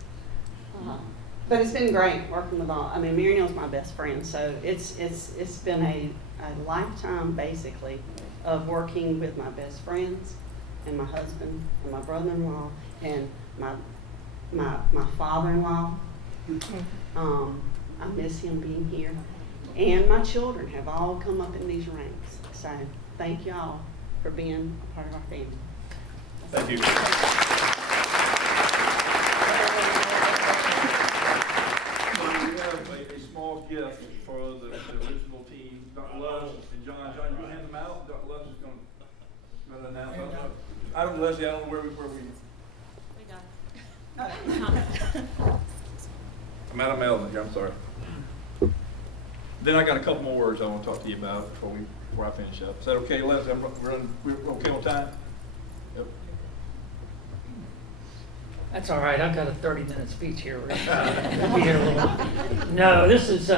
But it's been great working with all, I mean, Mary Neal's my best friend, so it's been a lifetime, basically, of working with my best friends and my husband and my brother-in-law and my father-in-law. I miss him being here. And my children have all come up in these ranks. So thank y'all for being a part of our family. Thank you. We have a small gift for the original team. Dr. Love and John, you can hand them out. Dr. Love is going to announce. I don't, Leslie, I don't know where we. I'm out of Melvin, I'm sorry. Then I got a couple more words I want to talk to you about before I finish up. Is that okay, Leslie? We're okay on time? Yep. That's all right. I've got a 30-minute speech here. We'll be here a little while. No, this is,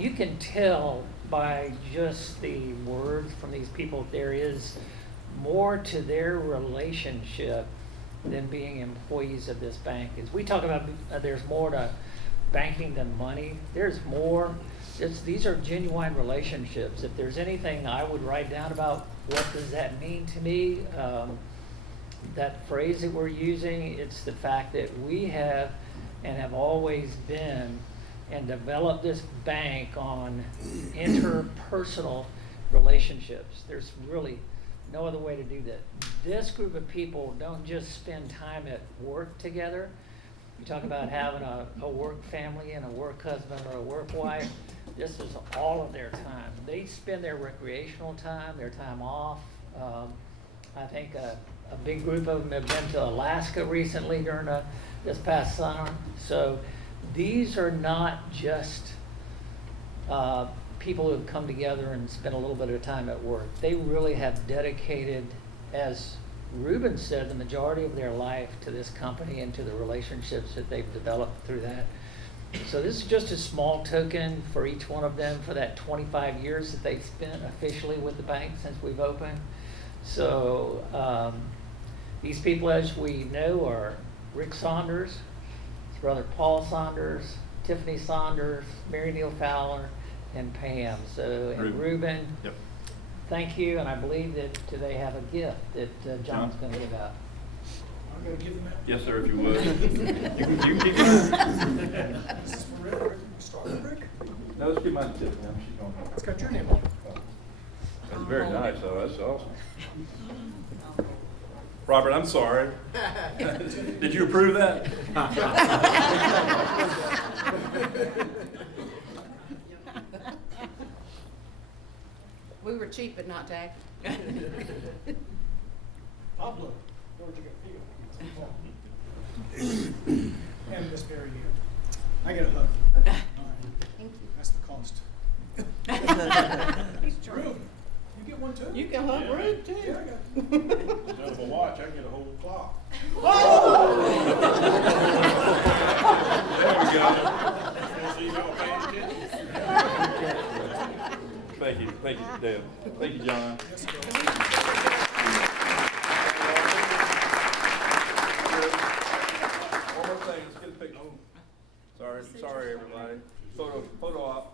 you can tell by just the words from these people, there is more to their relationship than being employees of this bank. As we talk about, there's more to banking than money. There's more. These are genuine relationships. If there's anything I would write down about what does that mean to me, that phrase that we're using, it's the fact that we have and have always been and developed this bank on interpersonal relationships. There's really no other way to do that. This group of people don't just spend time at work together. You talk about having a work family and a work husband or a work wife. This is all of their time. They spend their recreational time, their time off. I think a big group of them have been to Alaska recently during this past summer. So these are not just people who have come together and spent a little bit of time at work. They really have dedicated, as Ruben said, the majority of their life to this company and to the relationships that they've developed through that. So this is just a small token for each one of them for that 25 years that they've spent officially with the bank since we've opened. So these people, as we know, are Rick Saunders, his brother Paul Saunders, Tiffany Saunders, Mary Neal Fowler, and Pam. So, and Ruben. Yep. Thank you, and I believe that they have a gift that John's going to give out. I'm gonna give them that. Yes, sir, if you would. you can keep it. This is for Rick. Rick, you start with Rick. No, let's give mine to Tiffany. She's going to. It's got your name on it. That's very nice, though. That's awesome. Robert, I'm sorry. Did you approve that? We were cheap but not tacky. Pablo, where'd you get Theo? And this very year. I get a hug. All right. Thank you. That's the cost. Room. You get one too? You can hug Ruth too. Yeah, I got Instead of a watch, I get a whole clock. There we go. See y'all paying attention? Thank you, Deb. Thank you, John. One more thing, let's get a picture. Sorry, everybody. Photo op.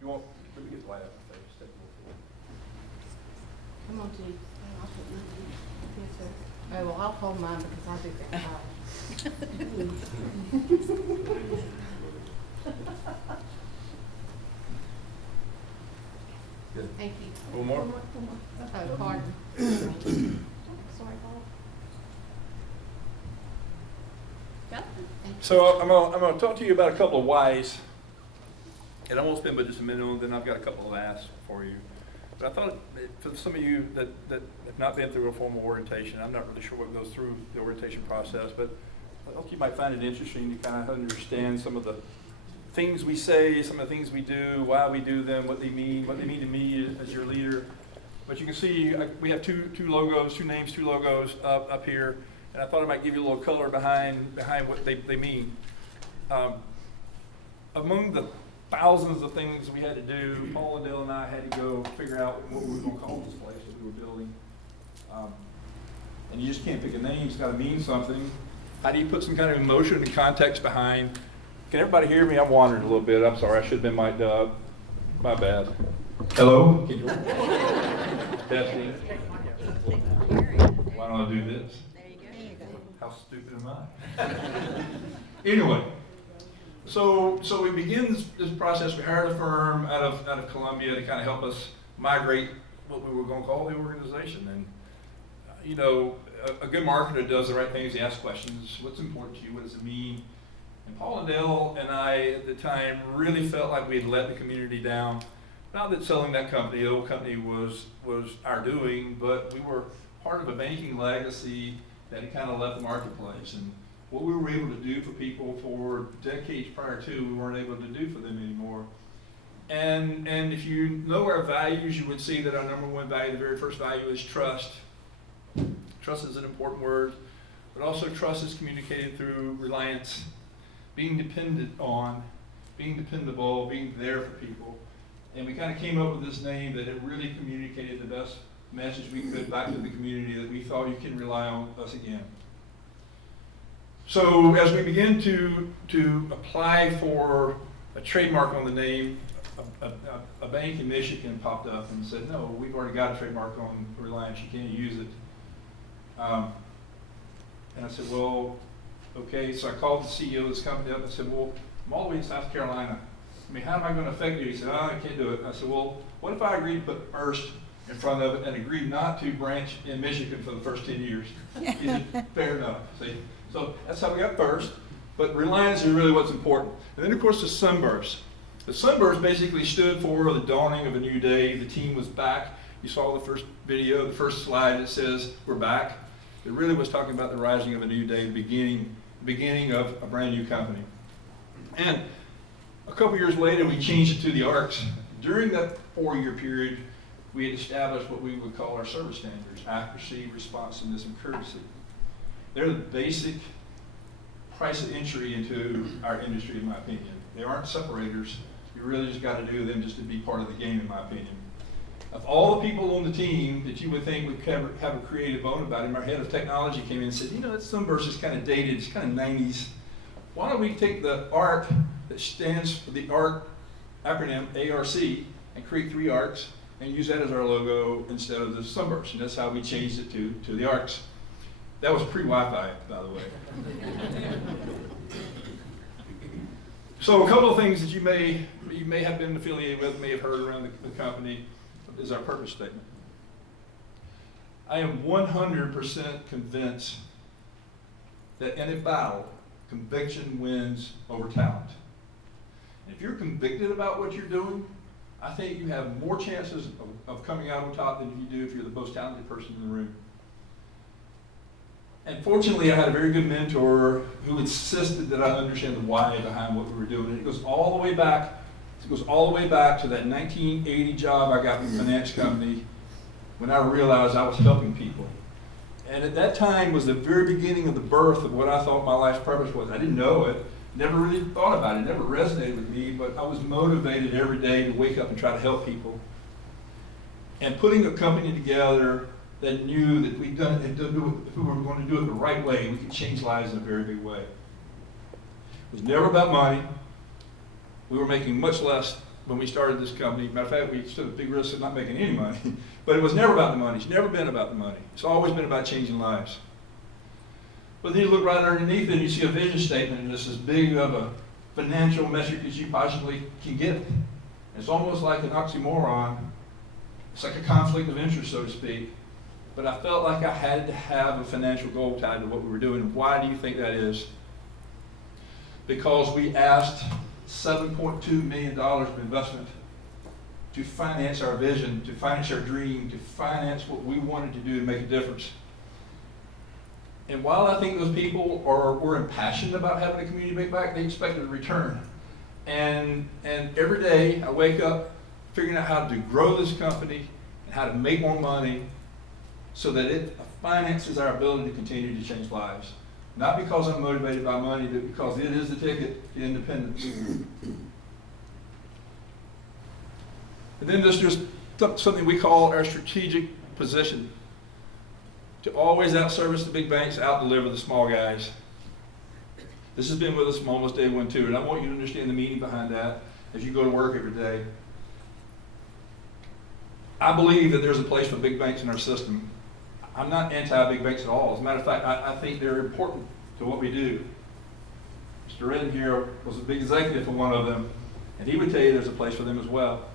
You want, let me get the light up. Come on, Chief. I'll put mine in. Oh, well, I'll hold mine because I do that. Good. Thank you. One more? Oh, pardon. Sorry, Paul. So I'm gonna talk to you about a couple of whys, and I won't spend but just a minute on them, then I've got a couple of laughs for you. But I thought for some of you that have not been through a formal orientation, I'm not really sure what goes through the orientation process, but I hope you might find it interesting to kind of understand some of the things we say, some of the things we do, why we do them, what they mean to me as your leader. But you can see we have two logos, two names, two logos up here, and I thought I might give you a little color behind what they mean. Among the thousands of things we had to do, Paul and Dale and I had to go figure out what we were going to call this place that we were building. And you just can't pick a name, it's got to mean something. How do you put some kind of emotion and context behind? Can everybody hear me? I'm wandering a little bit. I'm sorry, I should have been mic'd up. My bad. Hello? Can you hear me? Testing. Why don't I do this? There you go. How stupid am I? Anyway, so we begin this process. We hired a firm out of Columbia to kind of help us migrate what we were going to call the organization. And you know, a good marketer does the right things. He asks questions. What's important to you? What does it mean? And Paul and Dale and I at the time really felt like we had let the community down. Not that selling that company, the old company, was our doing, but we were part of a banking legacy that had kind of left the marketplace. And what we were able to do for people for decades prior to, we weren't able to do for them anymore. And if you know our values, you would see that our number one value, the very first value, is trust. Trust is an important word, but also trust is communicated through reliance, being dependent on, being dependable, being there for people. And we kind of came up with this name that it really communicated the best message we could back to the community, that we thought you can rely on us again. So as we begin to apply for a trademark on the name, a bank in Michigan popped up and said, no, we've already got a trademark on Reliance, you can't use it. And I said, well, okay. So I called the CEO of this company up and I said, well, I'm all the way in South Carolina. I mean, how am I going to affect you? He said, I can't do it. I said, well, what if I agreed to put first in front of it and agreed not to branch in Michigan for the first 10 years? He said, fair enough. See? So that's how we got first. But Reliance is really what's important. And then, of course, the Sunburst. The Sunburst basically stood for the dawning of a new day. The team was back. You saw the first video, the first slide, it says, we're back. It really was talking about the rising of a new day, the beginning of a brand new company. And a couple years later, we changed it to the ARCs. During that 4-year period, we had established what we would call our service standards: accuracy, responsiveness, and courtesy. They're the basic price of entry into our industry, in my opinion. They aren't separators. You really just got to do them just to be part of the game, in my opinion. Of all the people on the team that you would think would have a creative bone about him, our head of technology came in and said, you know, that Sunburst is kind of dated, it's kind of 90s. Why don't we take the ARC that stands for the ARC acronym, ARC, and create 3 ARCs and use that as our logo instead of the Sunburst. And that's how we changed it to the ARCs. That was pre-Wi-Fi, by the way. So a couple of things that you may have been affiliated with, may have heard around the company, is our purpose statement. I am 100% convinced that in a battle, conviction wins over talent. And if you're convicted about what you're doing, I think you have more chances of coming out on top than you do if you're the most talented person in the room. And fortunately, I had a very good mentor who insisted that I understand the why behind what we were doing. And it goes all the way back. It goes all the way back to that 1980 job I got with a finance company when I realized I was helping people. And at that time was the very beginning of the birth of what I thought my life's purpose was. I didn't know it, never really thought about it, never resonated with me, but I was motivated every day to wake up and try to help people. And putting a company together that knew that if we were going to do it the right way, we could change lives in a very big way. It was never about money. We were making much less when we started this company. Matter of fact, we stood a big risk of not making any money. But it was never about the money. It's never been about the money. It's always been about changing lives. But then you look right underneath it and you see a vision statement, and it's as big of a financial metric as you possibly can get. It's almost like an oxymoron. It's like a conflict of interest, so to speak. But I felt like I had to have a financial goal tied to what we were doing. Why do you think that is? Because we asked $7.2 million of investment to finance our vision, to finance our dream, to finance what we wanted to do to make a difference. And while I think those people were impassioned about having the community make back, they expected a return. And every day I wake up figuring out how to grow this company and how to make more money so that it finances our ability to continue to change lives. Not because I'm motivated by money, but because it is the ticket to independence. And then there's just something we call our strategic position. To always outservice the big banks, out-deliver the small guys. This has been with us from almost day one too, and I want you to understand the meaning behind that as you go to work every day. I believe that there's a place for big banks in our system. I'm not anti-big banks at all. As a matter of fact, I think they're important to what we do. Mr. Redden here was a big executive for one of them, and he would tell you there's a place for them as well.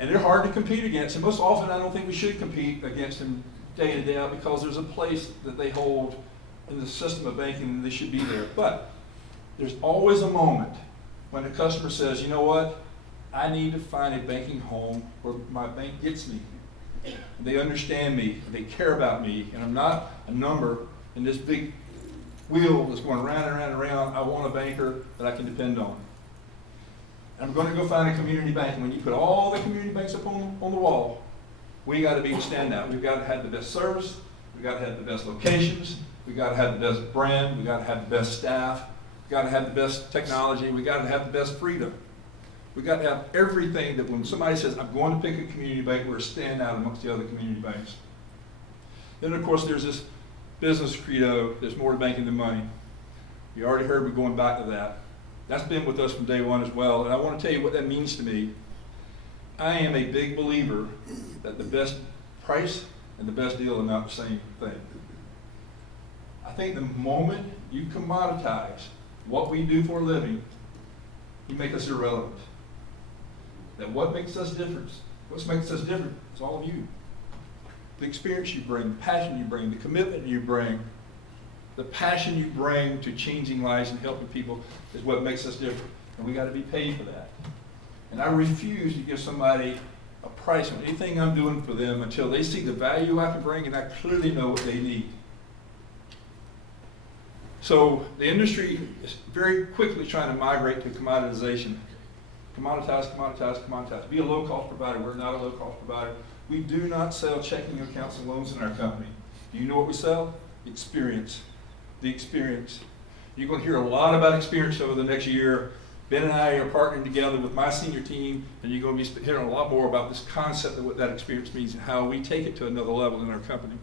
And they're hard to compete against, and most often I don't think we should compete against them day in and day out because there's a place that they hold in the system of banking and they should be there. But there's always a moment when a customer says, you know what, I need to find a banking home where my bank gets me. They understand me, they care about me, and I'm not a number in this big wheel that's going round and round and round. I want a banker that I can depend on. I'm going to go find a community bank, and when you put all the community banks up on the wall, we got to be the standout. We've got to have the best service, we've got to have the best locations, we've got to have the best brand, we've got to have the best staff, we've got to have the best technology, we've got to have the best freedom. We've got to have everything that when somebody says, I'm going to pick a community bank, we're a standout amongst the other community banks. Then, of course, there's this business credo, there's more to banking than money. You already heard me going back to that. That's been with us from day one as well, and I want to tell you what that means to me. I am a big believer that the best price and the best deal are not the same thing. I think the moment you commoditize what we do for a living, you make us irrelevant. That what makes us different is all of you. The experience you bring, the passion you bring, the commitment you bring, the passion you bring to changing lives and helping people is what makes us different. And we got to be paid for that. And I refuse to give somebody a price on anything I'm doing for them until they see the value I can bring and I clearly know what they need. So the industry is very quickly trying to migrate to commoditization. Commoditize, commoditize, commoditize. Be a low-cost provider. We're not a low-cost provider. We do not sell checking accounts and loans in our company. Do you know what we sell? Experience. The experience. You're going to hear a lot about experience over the next year. Ben and I are partnering together with my senior team, and you're going to be hearing a lot more about this concept of what that experience means and how we take it to another level in our company.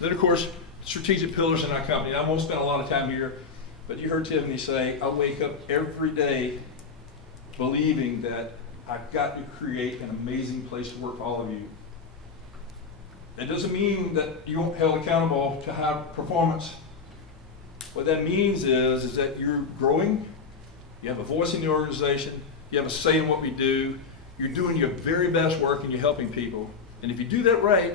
Then, of course, strategic pillars in our company. I won't spend a lot of time here, but you heard Tiffany say, I wake up every day believing that I've got to create an amazing place to work for all of you. That doesn't mean that you won't be held accountable to high performance. What that means is that you're growing, you have a voice in the organization, you have a say in what we do, you're doing your very best work and you're helping people. And if you do that right,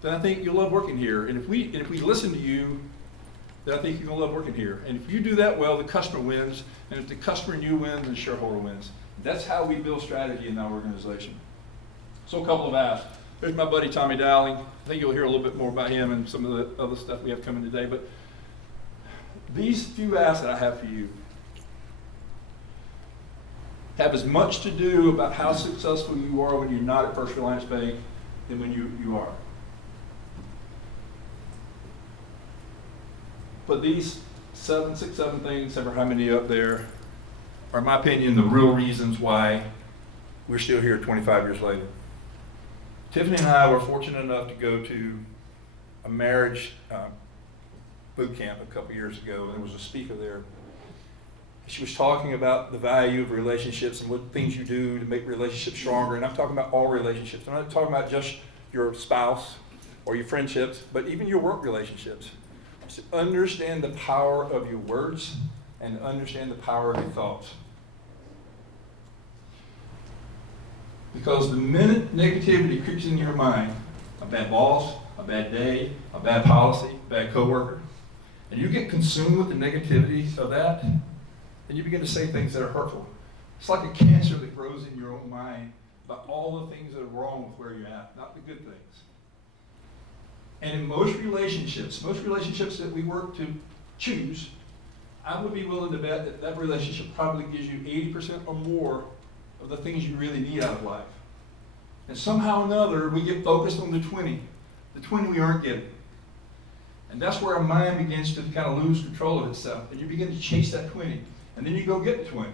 then I think you'll love working here. And if we listen to you, then I think you're going to love working here. And if you do that well, the customer wins. And if the customer and you win, then the shareholder wins. That's how we build strategy in our organization. So a couple of asks. There's my buddy Tommy Dowling. I think you'll hear a little bit more about him and some of the other stuff we have coming today. But these few asks that I have for you have as much to do about how successful you are when you're not at First Reliance Bank than when you are. But these 7 things, ever how many up there, are, in my opinion, the real reasons why we're still here 25 years later. Tiffany and I were fortunate enough to go to a marriage boot camp a couple years ago, and there was a speaker there. She was talking about the value of relationships and what things you do to make relationships stronger. And I'm talking about all relationships. I'm not talking about just your spouse or your friendships, but even your work relationships. So understand the power of your words and understand the power of your thoughts. Because the minute negativity creeps into your mind, a bad boss, a bad day, a bad policy, a bad coworker, and you get consumed with the negativity of that, then you begin to say things that are hurtful. It's like a cancer that grows in your own mind about all the things that are wrong with where you're at, not the good things. And in most relationships that we work to choose, I would be willing to bet that that relationship probably gives you 80% or more of the things you really need out of life. And somehow or another, we get focused on the 20 we aren't getting. And that's where our mind begins to kind of lose control of itself. And you begin to chase that 20. And then you go get the 20.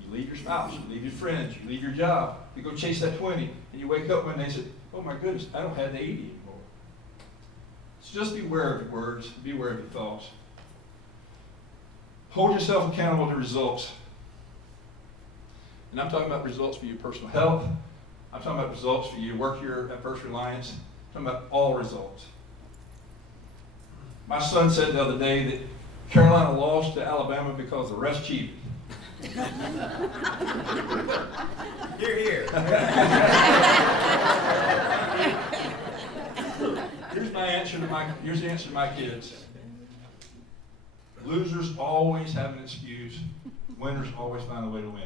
You leave your spouse, you leave your friends, you leave your job. You go chase that 20. And you wake up one day and say, oh my goodness, I don't have the 80 anymore. So just beware of your words, beware of your thoughts. Hold yourself accountable to results. And I'm talking about results for your personal health. I'm talking about results for your work here at First Reliance. I'm talking about all results. My son said the other day that Carolina lost to Alabama because the refs cheated. You're here. Here's the answer to my kids. Losers always have an excuse. Winners always find a way to win.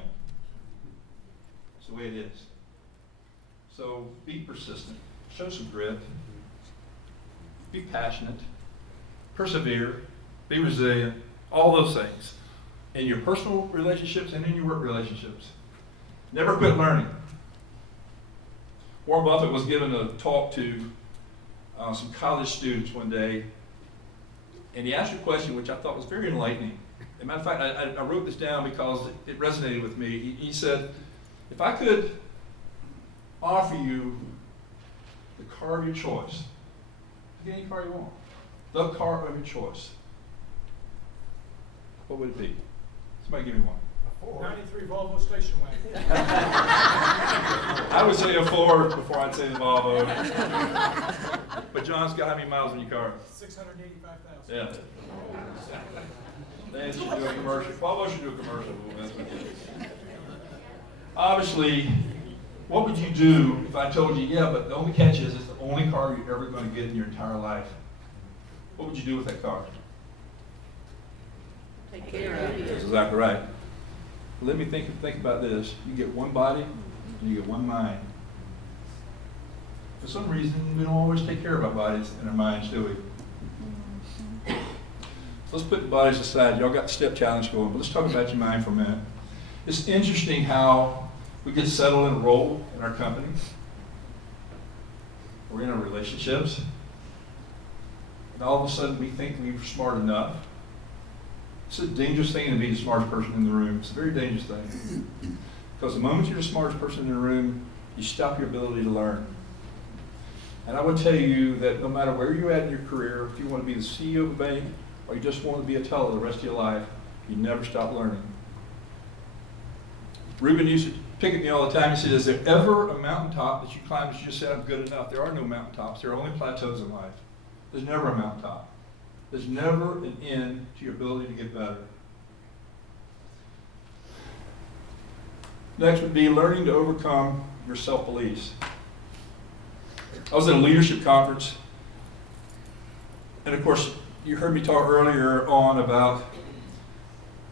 It's the way it is. So be persistent. Show some grit. Be passionate. Persevere. Be resilient. All those things. In your personal relationships and in your work relationships. Never quit learning. Warren Buffett was giving a talk to some college students one day, and he asked a question which I thought was very enlightening. As a matter of fact, I wrote this down because it resonated with me. He said, if I could offer you the car of your choice, get any car you want, the car of your choice, what would it be? Somebody give me one. 93 Volvo station wagon. I would say a Ford before I'd say the Volvo. But John's got how many miles in your car? 685,000. Yeah. They should do a commercial. Volvo should do a commercial. Obviously, what would you do if I told you, yeah, but the only catch is it's the only car you're ever going to get in your entire life? What would you do with that car? Take care of it. That's exactly right. Let me think about this. You get one body and you get one mind. For some reason, we don't always take care of our bodies and our minds, do we? So let's put the bodies aside. Y'all got the step challenge going, but let's talk about your mind for a minute. It's interesting how we get settled in a role in our company. We're in our relationships. And all of a sudden, we think we're smart enough. It's a dangerous thing to be the smartest person in the room. It's a very dangerous thing. Because the moment you're the smartest person in the room, you stop your ability to learn. And I would tell you that no matter where you're at in your career, if you want to be the CEO of a bank or you just want to be a teller the rest of your life, you never stop learning. Ruben used to pick at me all the time. He said, is there ever a mountaintop that you climb that you just said, I'm good enough? There are no mountaintops. There are only plateaus in life. There's never a mountaintop. There's never an end to your ability to get better. Next would be learning to overcome your self-beliefs. I was at a leadership conference, and of course, you heard me talk earlier on about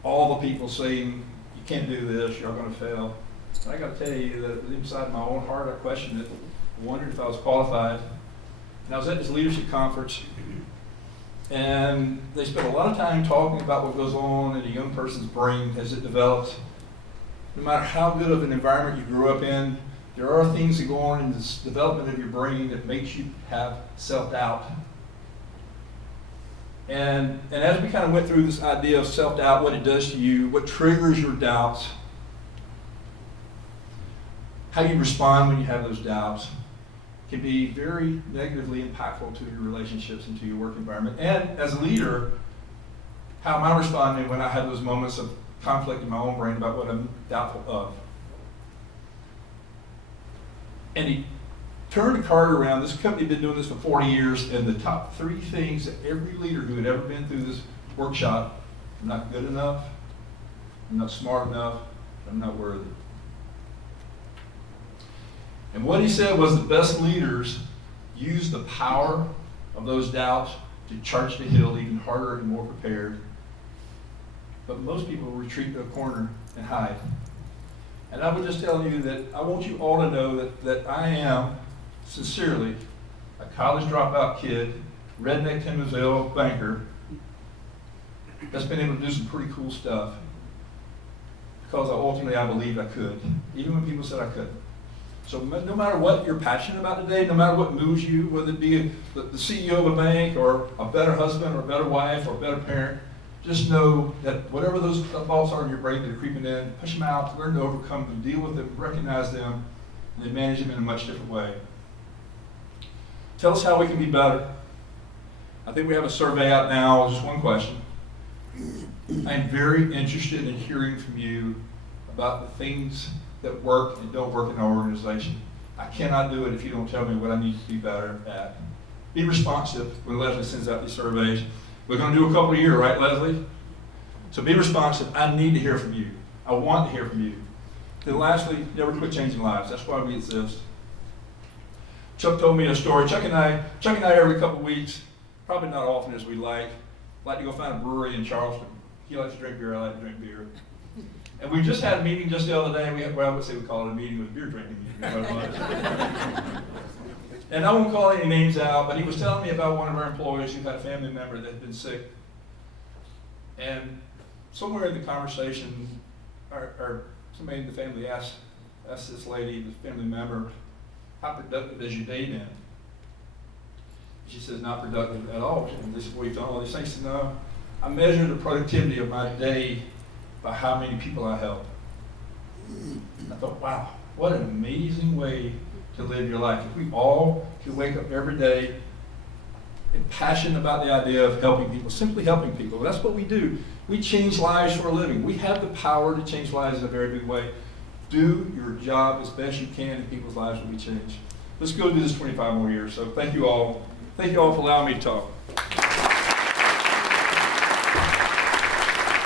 all the people saying, you can't do this, you're going to fail. And I got to tell you that inside my own heart, I questioned it, wondered if I was qualified. And I was at this leadership conference, and they spent a lot of time talking about what goes on in a young person's brain as it develops. No matter how good of an environment you grew up in, there are things that go on in this development of your brain that makes you have self-doubt. And as we kind of went through this idea of self-doubt, what it does to you, what triggers your doubts, how you respond when you have those doubts, can be very negatively impactful to your relationships and to your work environment. And as a leader, how am I responding when I have those moments of conflict in my own brain about what I'm doubtful of? And he turned the card around. This company had been doing this for 40 years, and the top 3 things that every leader who had ever been through this workshop: I'm not good enough, I'm not smart enough, I'm not worthy. And what he said was the best leaders use the power of those doubts to charge the hill even harder and more prepared. But most people retreat to a corner and hide. And I would just tell you that I want you all to know that I am, sincerely, a college dropout kid, redneck Timothy banker, that's been able to do some pretty cool stuff because ultimately I believed I could, even when people said I couldn't. So no matter what you're passionate about today, no matter what moves you, whether it be the CEO of a bank or a better husband or a better wife or a better parent, just know that whatever those thoughts are in your brain that are creeping in, push them out, learn to overcome them, deal with them, recognize them, and then manage them in a much different way. Tell us how we can be better. I think we have a survey out now, just one question. I'm very interested in hearing from you about the things that work and don't work in our organization. I cannot do it if you don't tell me what I need to be better at. Be responsive when Leslie sends out these surveys. We're going to do a couple a year, right, Leslie? So be responsive. I need to hear from you. I want to hear from you. Then lastly, never quit changing lives. That's why we exist. Chuck told me a story. Chuck and I every couple weeks, probably not often as we like to go find a brewery in Charleston. He likes to drink beer, I like to drink beer. And we just had a meeting just the other day. I would say we call it a meeting with beer drinking meeting. And I won't call any names out, but he was telling me about one of our employees who had a family member that had been sick. And somewhere in the conversation, or somebody in the family asked this lady, the family member, how productive is your day been? She says, not productive at all. And this is where you've done all these things. She said, no, I measure the productivity of my day by how many people I help. I thought, wow, what an amazing way to live your life. If we all could wake up every day and passionate about the idea of helping people, simply helping people. That's what we do. We change lives for a living. We have the power to change lives in a very big way. Do your job as best you can and people's lives will be changed. Let's go do this 25 more years. So thank you all. Thank you all for allowing me to talk.